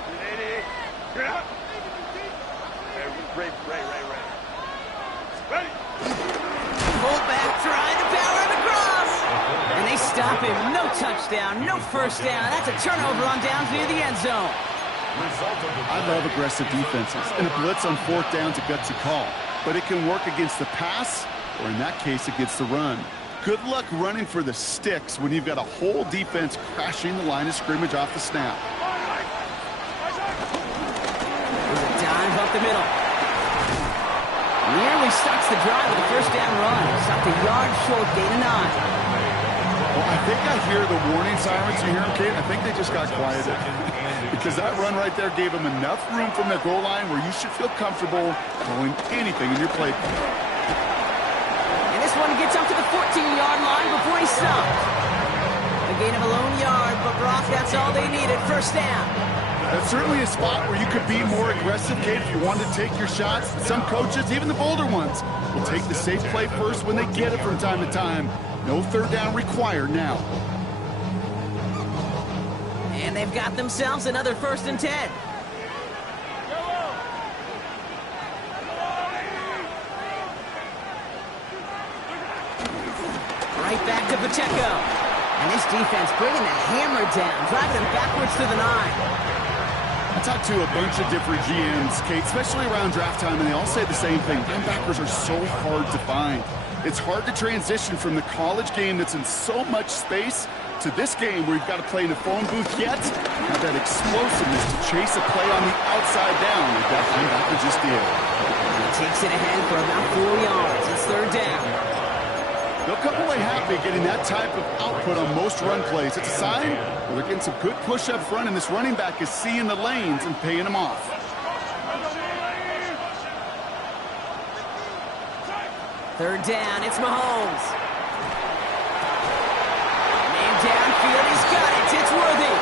Fullback trying to power him across. And they stop him. No touchdown, no first down. That's a turnover on downs near the end zone. I love aggressive defenses, and a blitz on fourth down's a gutsy call. But it can work against the pass, or in that case, against the run. Good luck running for the sticks when you've got a whole defense crashing the line of scrimmage off the snap. There's a dive up the middle. Nearly starts the drive with a first down run. Stopped a yard short, gain of 9. Well, I think I hear the warning sirens. You hear them, Kate? I think they just got quieted. Because that run right there gave them enough room from the goal line where you should feel comfortable throwing anything in your playbook. And this one gets up to the 14-yard line before he stopped. A gain of a lone yard, but Brock, that's all they needed. First down. That's certainly a spot where you could be more aggressive, Kate, if you wanted to take your shots. Some coaches, even the bolder ones, will take the safe play first when they get it from time to time. No third down required now. And they've got themselves another 1st and 10. Right back to Pacheco. And this defense bringing the hammer down, driving him backwards to the 9. I talked to a bunch of different GMs, Kate, especially around draft time, and they all say the same thing. Linebackers are so hard to find. It's hard to transition from the college game that's in so much space to this game where you've got to play in a phone booth yet have that explosiveness to chase a play on the outside down like that linebacker just did. He takes it ahead for about 4 yards. It's third down. They'll come away happy getting that type of output on most run plays. It's a sign where they're getting some good push up front, and this running back is seeing the lanes and paying them off. Third down, it's Mahomes. Man downfield, he's got it. It's worthy.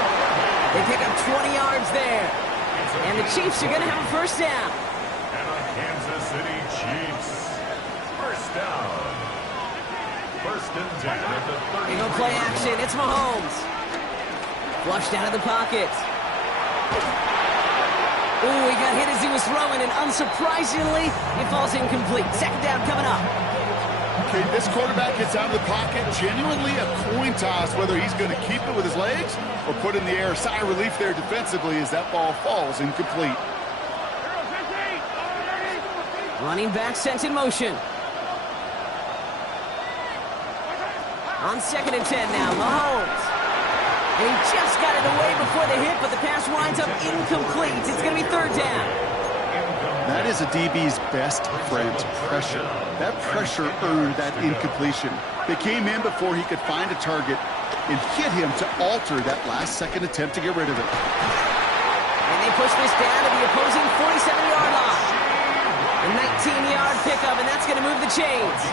They pick up 20 yards there. And the Chiefs are going to have a first down. And the Kansas City Chiefs. First down. First and 10 at the 30. They go play action. It's Mahomes. Flushed out of the pocket. Ooh, he got hit as he was throwing, and unsurprisingly, it falls incomplete. Second down coming up. Okay, this quarterback gets out of the pocket. Genuinely a coin toss whether he's going to keep it with his legs or put it in the air. Sigh of relief there defensively as that ball falls incomplete. Running back sent in motion. On 2nd and 10 now, Mahomes. And he just got it away before the hit, but the pass winds up incomplete. It's going to be third down. That is a DB's best friend, pressure. That pressure earned that incompletion. They came in before he could find a target and hit him to alter that last-second attempt to get rid of it. And they push this down to the opposing 47-yard line. A 19-yard pickup, and that's going to move the chains.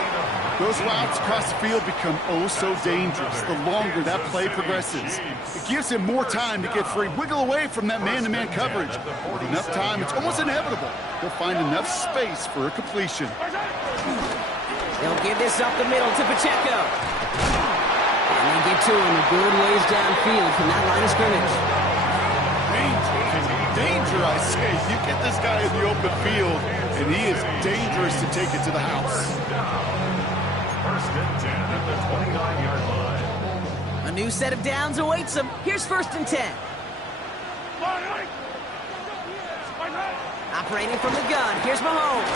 Those routes across the field become oh so dangerous the longer that play progresses. It gives him more time to get free, wiggle away from that man-to-man coverage. With enough time, it's almost inevitable. He'll find enough space for a completion. They'll give this up the middle to Pacheco. And they get to him a good ways downfield from that line of scrimmage. Danger, I say. You get this guy in the open field, and he is dangerous to take it to the house. First and 10 at the 29-yard line. A new set of downs awaits them. Here's 1st and 10. Operating from the gun. Here's Mahomes.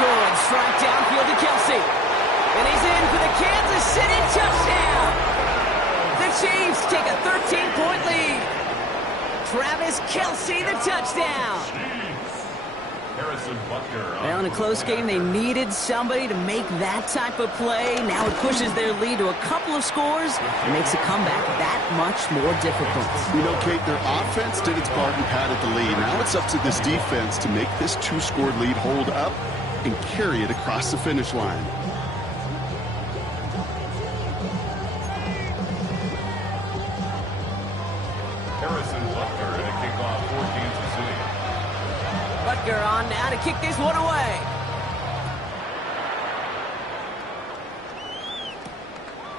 Good strike downfield to Kelsey. And he's in for the Kansas City touchdown. The Chiefs take a 13-point lead. Travis Kelsey, the touchdown. Well, in a close game, they needed somebody to make that type of play. Now it pushes their lead to a couple of scores and makes a comeback that much more difficult. You know, Kate, their offense did its part and padded the lead. Now it's up to this defense to make this 2-score lead hold up and carry it across the finish line. Butker on now to kick this one away.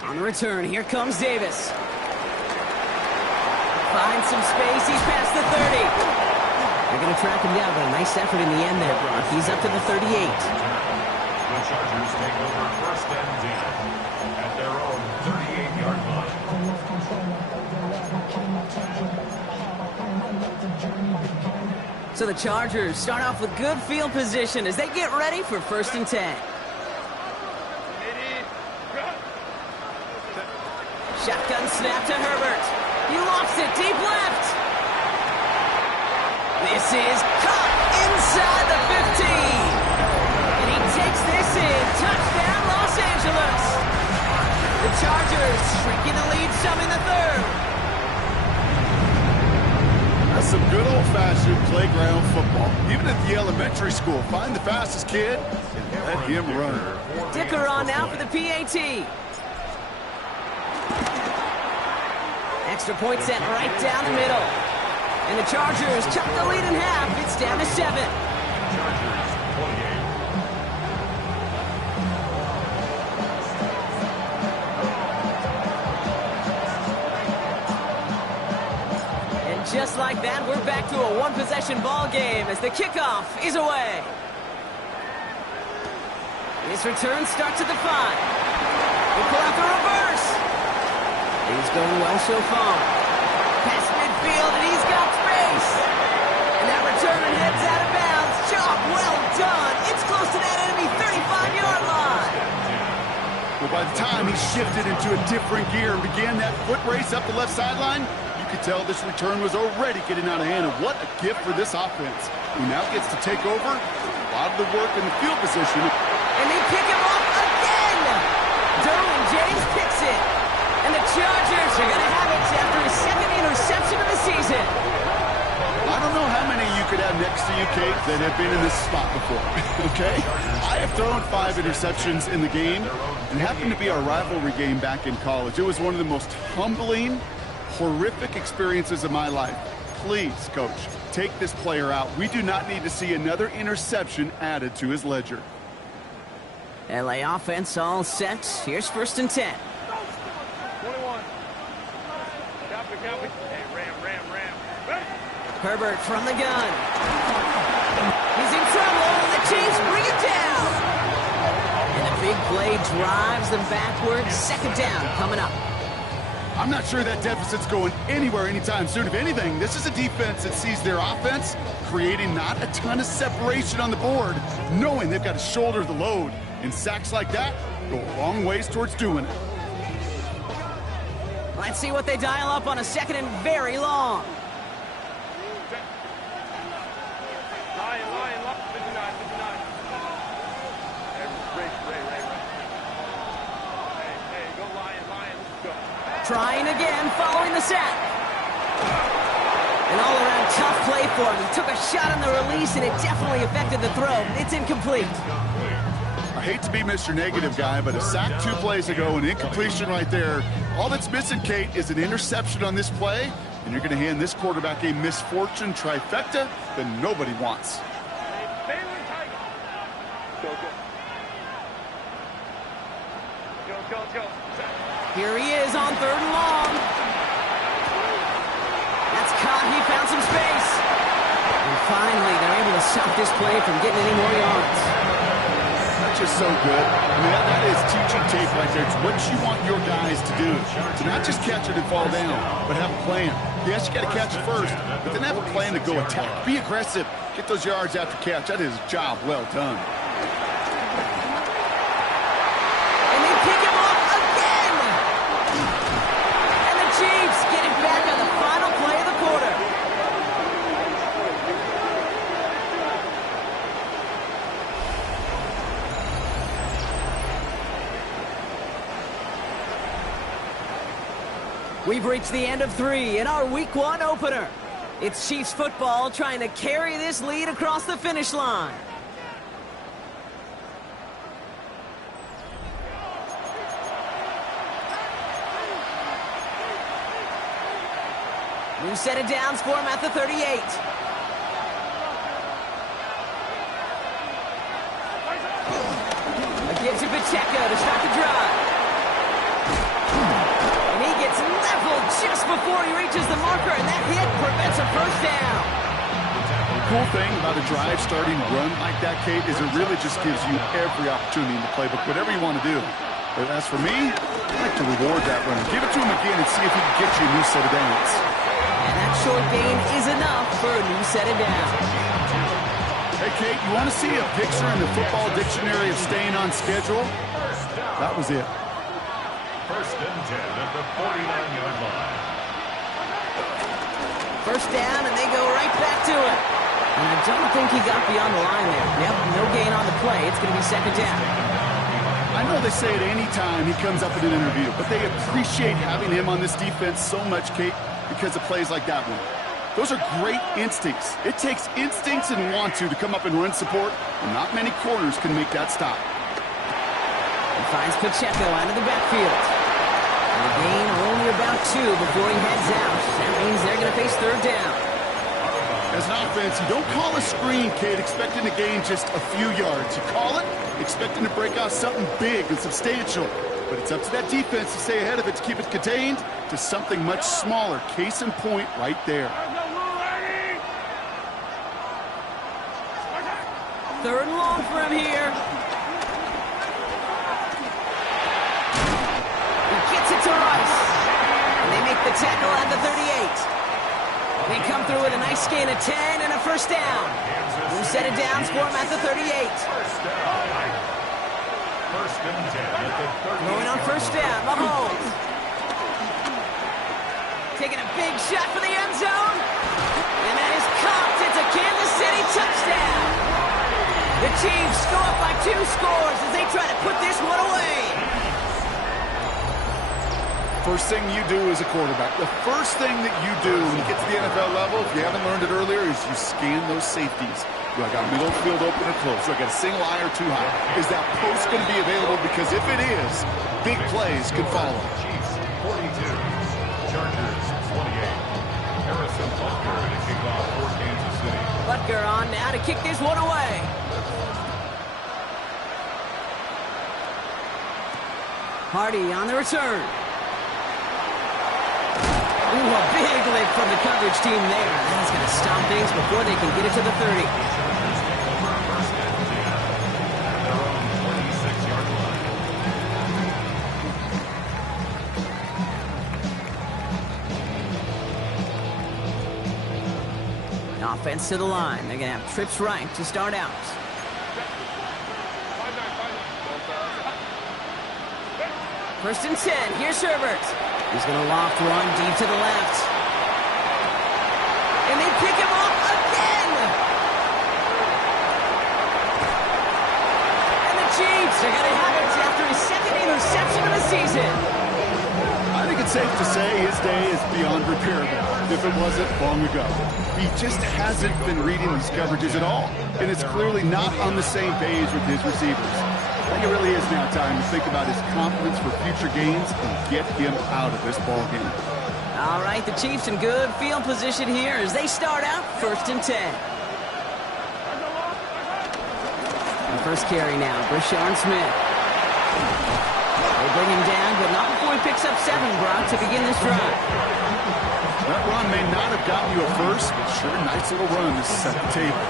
On the return, here comes Davis. Finds some space, he's past the 30. They're going to track him down, but a nice effort in the end there, Brock. He's up to the 38. The Chargers take over first and 10 at their own 38-yard line. So the Chargers start off with good field position as they get ready for first and 10. Shotgun snap to Herbert. He lofts it deep left. This is caught inside the 15. And he takes this in. Touchdown, Los Angeles. The Chargers shrinking the lead some in the third. That's some good old-fashioned playground football. Even at the elementary school, find the fastest kid and let him run. Dicker on now for the PAT. Extra point sent right down the middle. And the Chargers chop the lead in half. It's down to 7. Chargers 28. And just like that, we're back to a one-possession ball game as the kickoff is away. This return starts at the 5. They pull out the reverse. He's going well so far. Past midfield, and he's got space. And that return heads out of bounds. Job well done. It's close to that enemy 35-yard line. Well, by the time he shifted into a different gear and began that foot race up the left sideline, you could tell this return was already getting out of hand. And what a gift for this offense, who now gets to take over a lot of the work in the field position. And they pick him off again. Derwin James picks it. And the Chargers are going to have it after his second interception of the season. I don't know how many you could have next to you, Kate, that have been in this spot before, okay? I have thrown 5 interceptions in the game, and happened to be our rivalry game back in college. It was one of the most humbling, horrific experiences of my life. Please, Coach, take this player out. We do not need to see another interception added to his ledger. LA offense all set. Here's first and 10. 21. Copy. Hey, ram. Herbert from the gun. He's in trouble, and the Chiefs bring him down. And a big play drives them backwards. Second down coming up. I'm not sure that deficit's going anywhere anytime soon. If anything, this is a defense that sees their offense creating not a ton of separation on the board, knowing they've got to shoulder the load. And sacks like that go a long ways towards doing it. Let's see what they dial up on a second and very long. Lion. 59. Hey, go Lion. Let's go. Trying again, following the sack. An all-around tough play for him. He took a shot on the release, and it definitely affected the throw. It's incomplete. I hate to be Mr. Negative guy, but a sack 2 plays ago, an incompletion right there. All that's missing, Kate, is an interception on this play, and you're going to hand this quarterback a misfortune trifecta that nobody wants. Go. Here he is on third and long. That's caught. He found some space. And finally, they're able to stop this play from getting any more yards. That's just so good. I mean, that is teaching tape right there. It's what you want your guys to do. To not just catch it and fall down, but have a plan. Yes, you got to catch it first, but then have a plan to go attack. Be aggressive. Get those yards after catch. That is a job well done. And they pick him off again. And the Chiefs get it back on the final play of the quarter. We've reached the end of 3 in our Week 1 opener. It's Chiefs football trying to carry this lead across the finish line. New set of downs for him at the 38. A give to Pacheco to start the drive. just before he reaches the marker, and that hit prevents a first down. The cool thing about a drive starting run like that, Kate, is it really just gives you every opportunity in the playbook, whatever you want to do. But as for me, I like to reward that runner. Give it to him again and see if he can get you a new set of downs. And that short gain is enough for a new set of downs. Hey, Kate, you want to see a picture in the football dictionary of staying on schedule? That was it. First and 10 at the 49-yard line. First down, and they go right back to it. And I don't think he got beyond the line there. Yep, no gain on the play. It's going to be second down. I know they say it any time he comes up in an interview, but they appreciate having him on this defense so much, Kate, because of plays like that one. Those are great instincts. It takes instincts and want to come up and run support, and not many corners can make that stop. He finds Pacheco out of the backfield. And a gain only about 2 before he heads out. That means they're going to face third down. As an offense, you don't call a screen, Kate, expecting to gain just a few yards. You call it expecting to break out something big and substantial. But it's up to that defense to stay ahead of it, to keep it contained to something much smaller. Case in point right there. Third and long for him here. He gets it to Rice. And they make the tackle at the 38. They come through with a nice gain of 10 and a first down. New set of downs for him at the 38. First and 10 at the 38. Going on first down, Mahomes. Taking a big shot for the end zone. And that is caught. It's a Kansas City touchdown. The Chiefs go up by 2 scores as they try to put this one away. First thing you do as a quarterback, the first thing that you do when you get to the NFL level, if you haven't learned it earlier, is you scan those safeties. Do I got middle field open or close? Do I got a single eye or too high? Is that post going to be available? Because if it is, big plays can follow. Chiefs 42, Chargers 28. Harrison Butker to kick off for Kansas City. Butker on now to kick this one away. Hardy on the return. Ooh, a big lift from the coverage team there. That's going to stop things before they can get it to the 30. First and 10 at their own 26-yard line. Offense to the line. They're going to have trips right to start out. First and 10. Here's Herbert. He's going to loft one deep to the left. And they pick him up again. And the Chiefs are going to have it after his second interception of the season. I think it's safe to say his day is beyond repairable. If it wasn't, long ago. He just hasn't been reading these coverages at all. And it's clearly not on the same page with his receivers. I think it really is now time to think about his confidence for future games and get him out of this ball game. All right, the Chiefs in good field position here as they start out first and 10. The first carry now, Brashard Smith. They bring him down, but not before he picks up 7, Brock, to begin this drive. That run may not have gotten you a first, but sure, nice little run to set the table.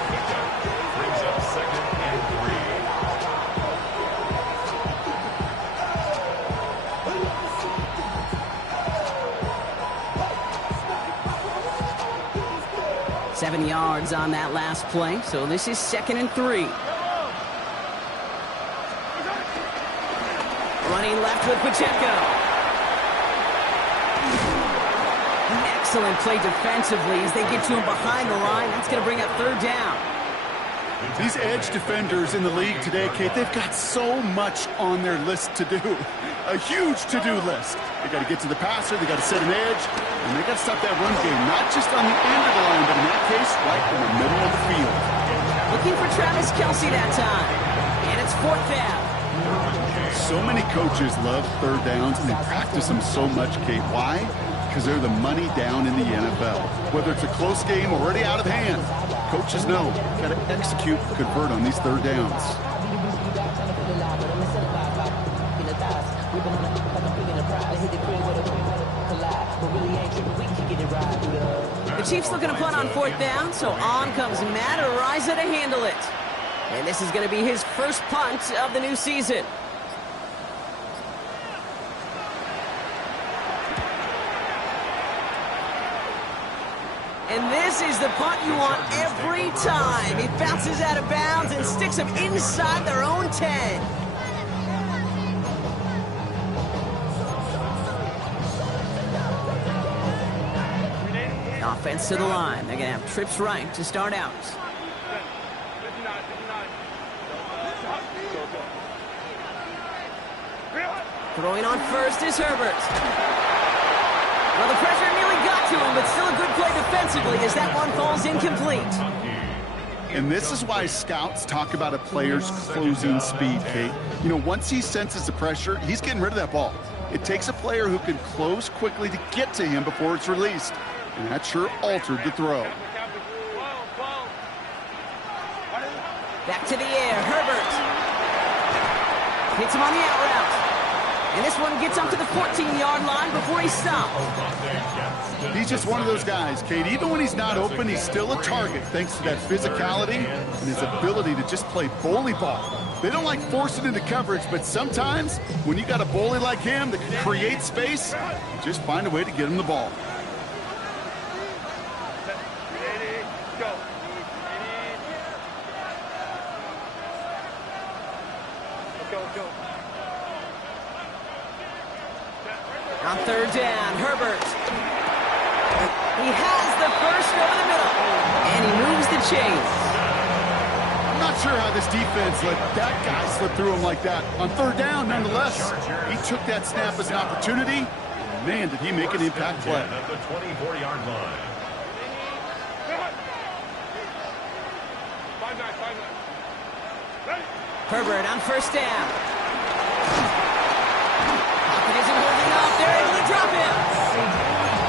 Brings up second and 3. Seven yards on that last play, so this is second and 3. Running left with Pacheco. Excellent play defensively as they get to him behind the line. That's going to bring up third down. These edge defenders in the league today, Kate, they've got so much on their list to do. A huge to-do list. They got to get to the passer, they got to set an edge, and they got to stop that run game, not just on the end of the line, but in that case, right in the middle of the field. Looking for Travis Kelce that time. And it's fourth down. So many coaches love third downs, and they practice them so much, Kate. Why? Because they're the money down in the NFL. Whether it's a close game already out of hand, coaches know got to execute, convert on these third downs. Chiefs looking to punt on 4th down, so on comes Matt Ariza to handle it. And this is going to be his first punt of the new season. And this is the punt you want every time. He bounces out of bounds and sticks them inside their own 10. Offense to the line. They're going to have trips right to start out. Throwing on first is Herbert. Well, the pressure nearly got to him, but still a good play defensively as that one falls incomplete. And this is why scouts talk about a player's closing speed, Kate. You know, once he senses the pressure, he's getting rid of that ball. It takes a player who can close quickly to get to him before it's released. And that sure altered the throw. Back to the air, Herbert. Hits him on the out route. And this one gets up to the 14-yard line before he stops. He's just one of those guys, Kate. Even when he's not open, he's still a target thanks to that physicality and his ability to just play bully ball. They don't like forcing into coverage, but sometimes when you got a bully like him that can create space, just find a way to get him the ball. On 3rd down, Herbert. He has the first over the middle, and he moves the chains. I'm not sure how this defense let that guy slip through him like that. On 3rd down, nonetheless, he took that snap as an opportunity. Man, did he make an impact play. At the 24-yard line. Herbert on 1st down. It isn't holding up. They're able to drop him.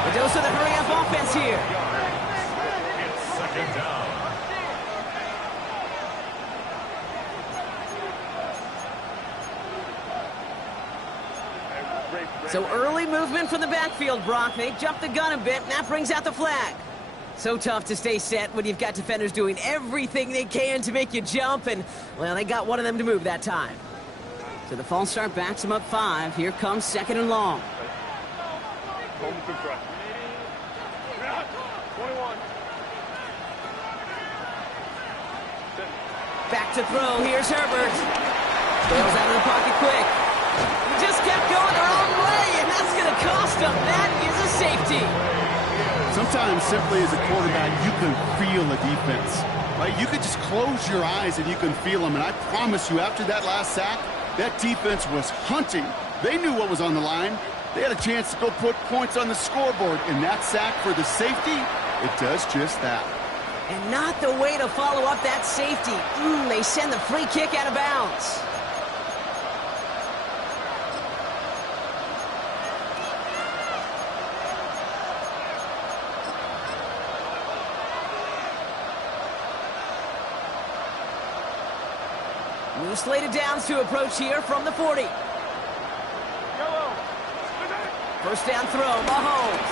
The dose of the hurry-up offense here. It's 2nd down. So early movement from the backfield, Brock. They jumped the gun a bit, and that brings out the flag. So tough to stay set when you've got defenders doing everything they can to make you jump, and, well, they got one of them to move that time. So the false start backs him up 5. Here comes 2nd and long. Back to throw. Here's Herbert. Bails out of the pocket quick. He just kept going the wrong way, and that's going to cost him. That is a safety. Sometimes, simply as a quarterback, you can feel a defense, right? You can just close your eyes and you can feel them. And I promise you, after that last sack, that defense was hunting. They knew what was on the line. They had a chance to go put points on the scoreboard. And that sack for the safety, it does just that. And not the way to follow up that safety. They send the free kick out of bounds. New slated downs to approach here from the 40. 1st down throw, Mahomes.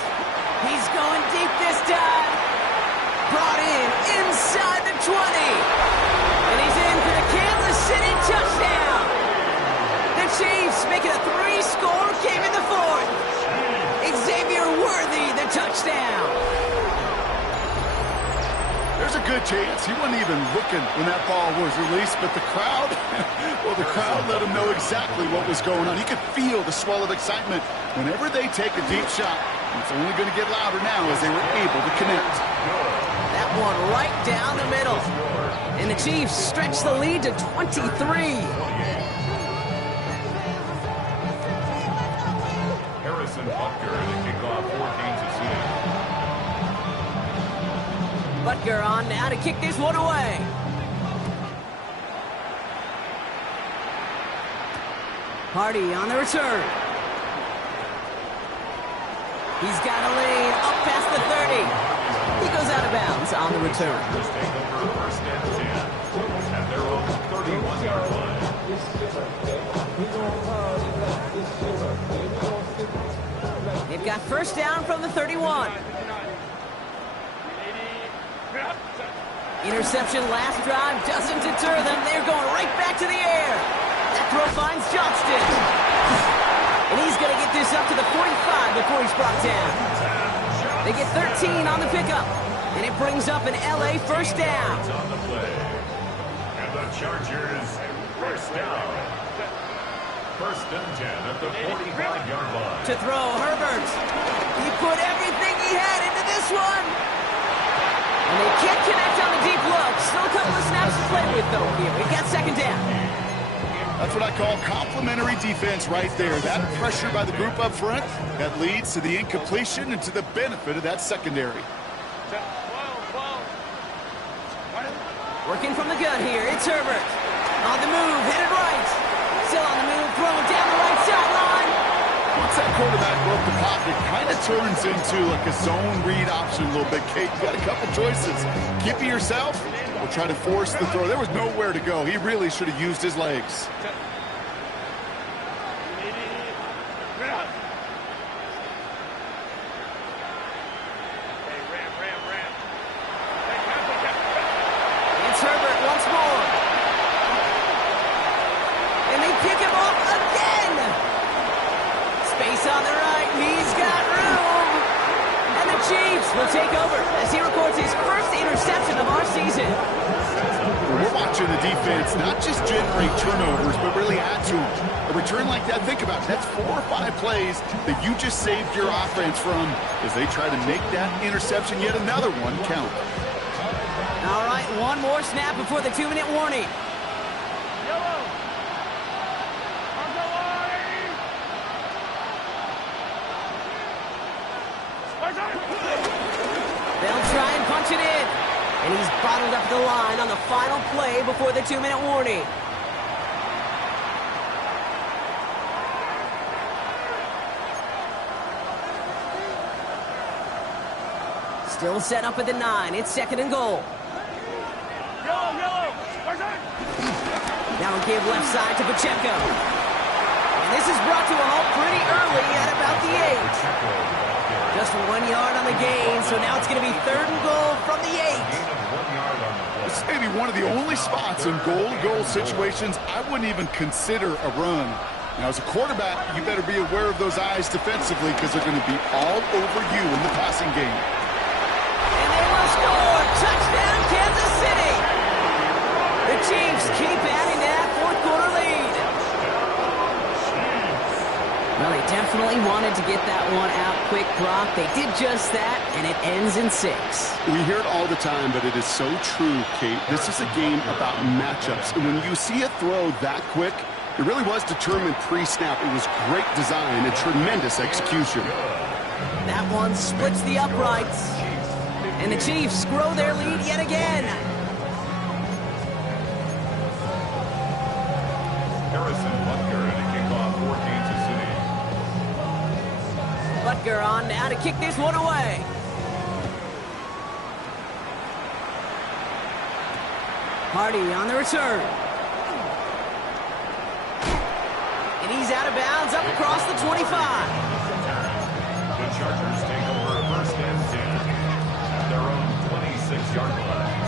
He's going deep this time. Brought in inside the 20. And he's in for the Kansas City touchdown. The Chiefs make it a 3-score game in the 4th. Xavier Worthy, the touchdown. There's a good chance he wasn't even looking when that ball was released, but the crowd, well, the crowd let him know exactly what was going on. He could feel the swell of excitement. Whenever they take a deep shot, it's only going to get louder now as they were able to connect. That one right down the middle. And the Chiefs stretch the lead to 23. Harrison Butker to kick off for Kansas City. Butker on now to kick this one away. Hardy on the return. He's got a lane up past the 30. He goes out of bounds on the return. Just take over 1st and 10 at their own 31-yard line. They've got 1st down from the 31. Interception last drive doesn't deter them. They're going right back to the air. That throw finds Johnston. And he's going to get this up to the 45 before he's brought down. They get 13 on the pickup. And it brings up an LA first down. On the play. And the Chargers first down. First and 10 at the 45-yard line. To throw, Herbert. He put everything he had into this one. And they can't connect on the deep look. Still a couple of snaps to play with, though, here. We've got second down. That's what I call complimentary defense right there. That pressure by the group up front, that leads to the incompletion and to the benefit of that secondary. Working from the gun here, it's Herbert. On the move, headed right. Still on the move, throwing down the right sideline. Once that quarterback broke the pocket, kind of turns into like a zone read option a little bit, Kate. You got a couple choices. Keep it yourself or try to force the throw. There was nowhere to go. He really should have used his legs. It's Herbert once more. And they pick him off again. Space on the right. He's got room. And the Chiefs will take over as he records his first interception of our season. We're watching the defense not just generate turnovers, but really add to them. A return like that, think about it. That's 4 or 5 plays that you just saved your offense from as they try to make that interception, yet another one, count. All right, one more snap before the 2-minute warning. They'll try and punch it in. And he's bottled up the line on the final play before the 2-minute warning. Still set up at the 9. It's second and goal. Now we'll give left side to Pacheco. And this is brought to a halt pretty early at about the 8. Just 1 yard on the gain, so now it's going to be third and goal from the 8. This may be one of the only spots in goal-to-goal situations I wouldn't even consider a run. Now, as a quarterback, you better be aware of those eyes defensively because they're going to be all over you in the passing game. And they will score! Touchdown, Kansas City! The Chiefs keep adding to that fourth-quarter lead. Well, they definitely wanted to get that one out quick, Brock. They did just that, and it ends in 6. We hear it all the time, but it is so true, Kate. This is a game about matchups. And when you see a throw that quick, it really was determined pre-snap. It was great design and tremendous execution. That one splits the uprights. And the Chiefs grow their lead yet again. Harrison Butker and a kickoff for Kansas City. Butker on now to kick this one away. Hardy on the return. And he's out of bounds up across the 25. The Chargers take over first and 10 at their own 26-yard line.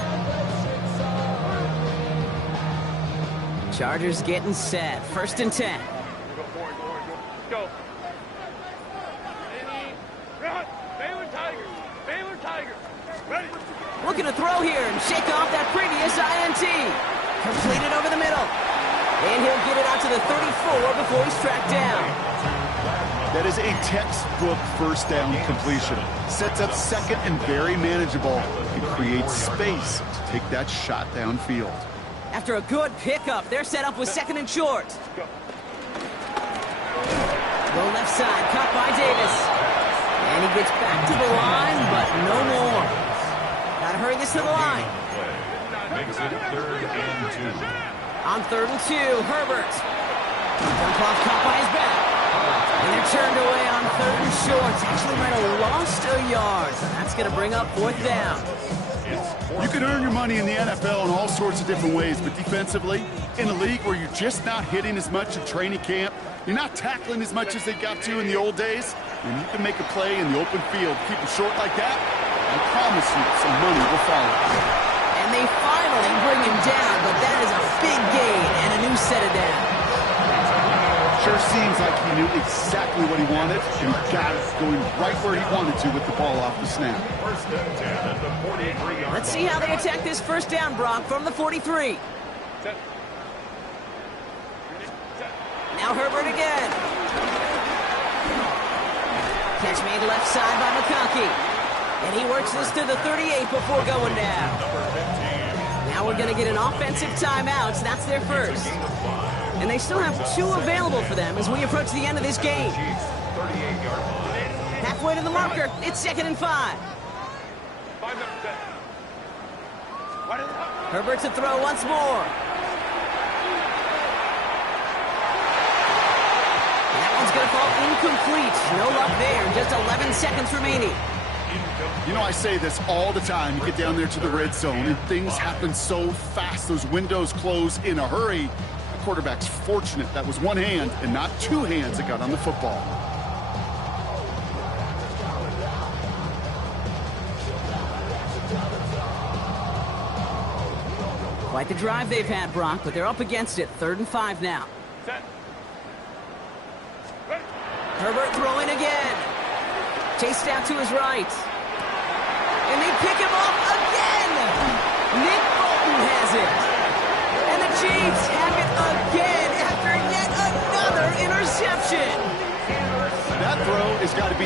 Chargers getting set. First and 10. Go. Baylor Tigers. Ready. Looking to throw here and shake off that previous INT. Completed over the middle. And he'll get it out to the 34 before he's tracked down. That is a textbook first down completion. Sets up second and very manageable. It creates space to take that shot downfield. After a good pickup, they're set up with second and short. Go left side, cut by Davis. And he gets back to the line, but no more. Gotta hurry this to the line. Makes it third and 2. On third and 2, Herbert. Dump off caught by his back. And they're turned away on third and short. Actually might have lost a yard. So that's going to bring up fourth down. You can earn your money in the NFL in all sorts of different ways, but defensively, in a league where you're just not hitting as much at training camp, you're not tackling as much as they got to in the old days, when you can make a play in the open field, keep it short like that, I promise you some money will follow. And And they finally bring him down, but that is a big gain and a new set of downs. Sure seems like he knew exactly what he wanted, and he got it going right where he wanted to with the ball off the snap. First and 10 at the 43-yard. Let's see how they attack this first down, Brock, from the 43. Now Herbert again. Catch made left side by McConkey. And he works this to the 38 before going down. Now we're going to get an offensive timeout. So that's their first. And they still have 2 available for them as we approach the end of this game. Halfway to the marker. It's 2nd and 5. Herbert to throw once more. That one's going to fall incomplete. No luck there. Just 11 seconds remaining. You know, I say this all the time. You get down there to the red zone, and things happen so fast. Those windows close in a hurry. The quarterback's fortunate that was one hand and not 2 hands that got on the football. Quite the drive they've had, Brock, but they're up against it. 3rd and 5 now. Herbert throwing again. Chased out to his right. And they pick him off again. Nick Bolton has it. And the Chiefs have it again after yet another interception. That throw has got to be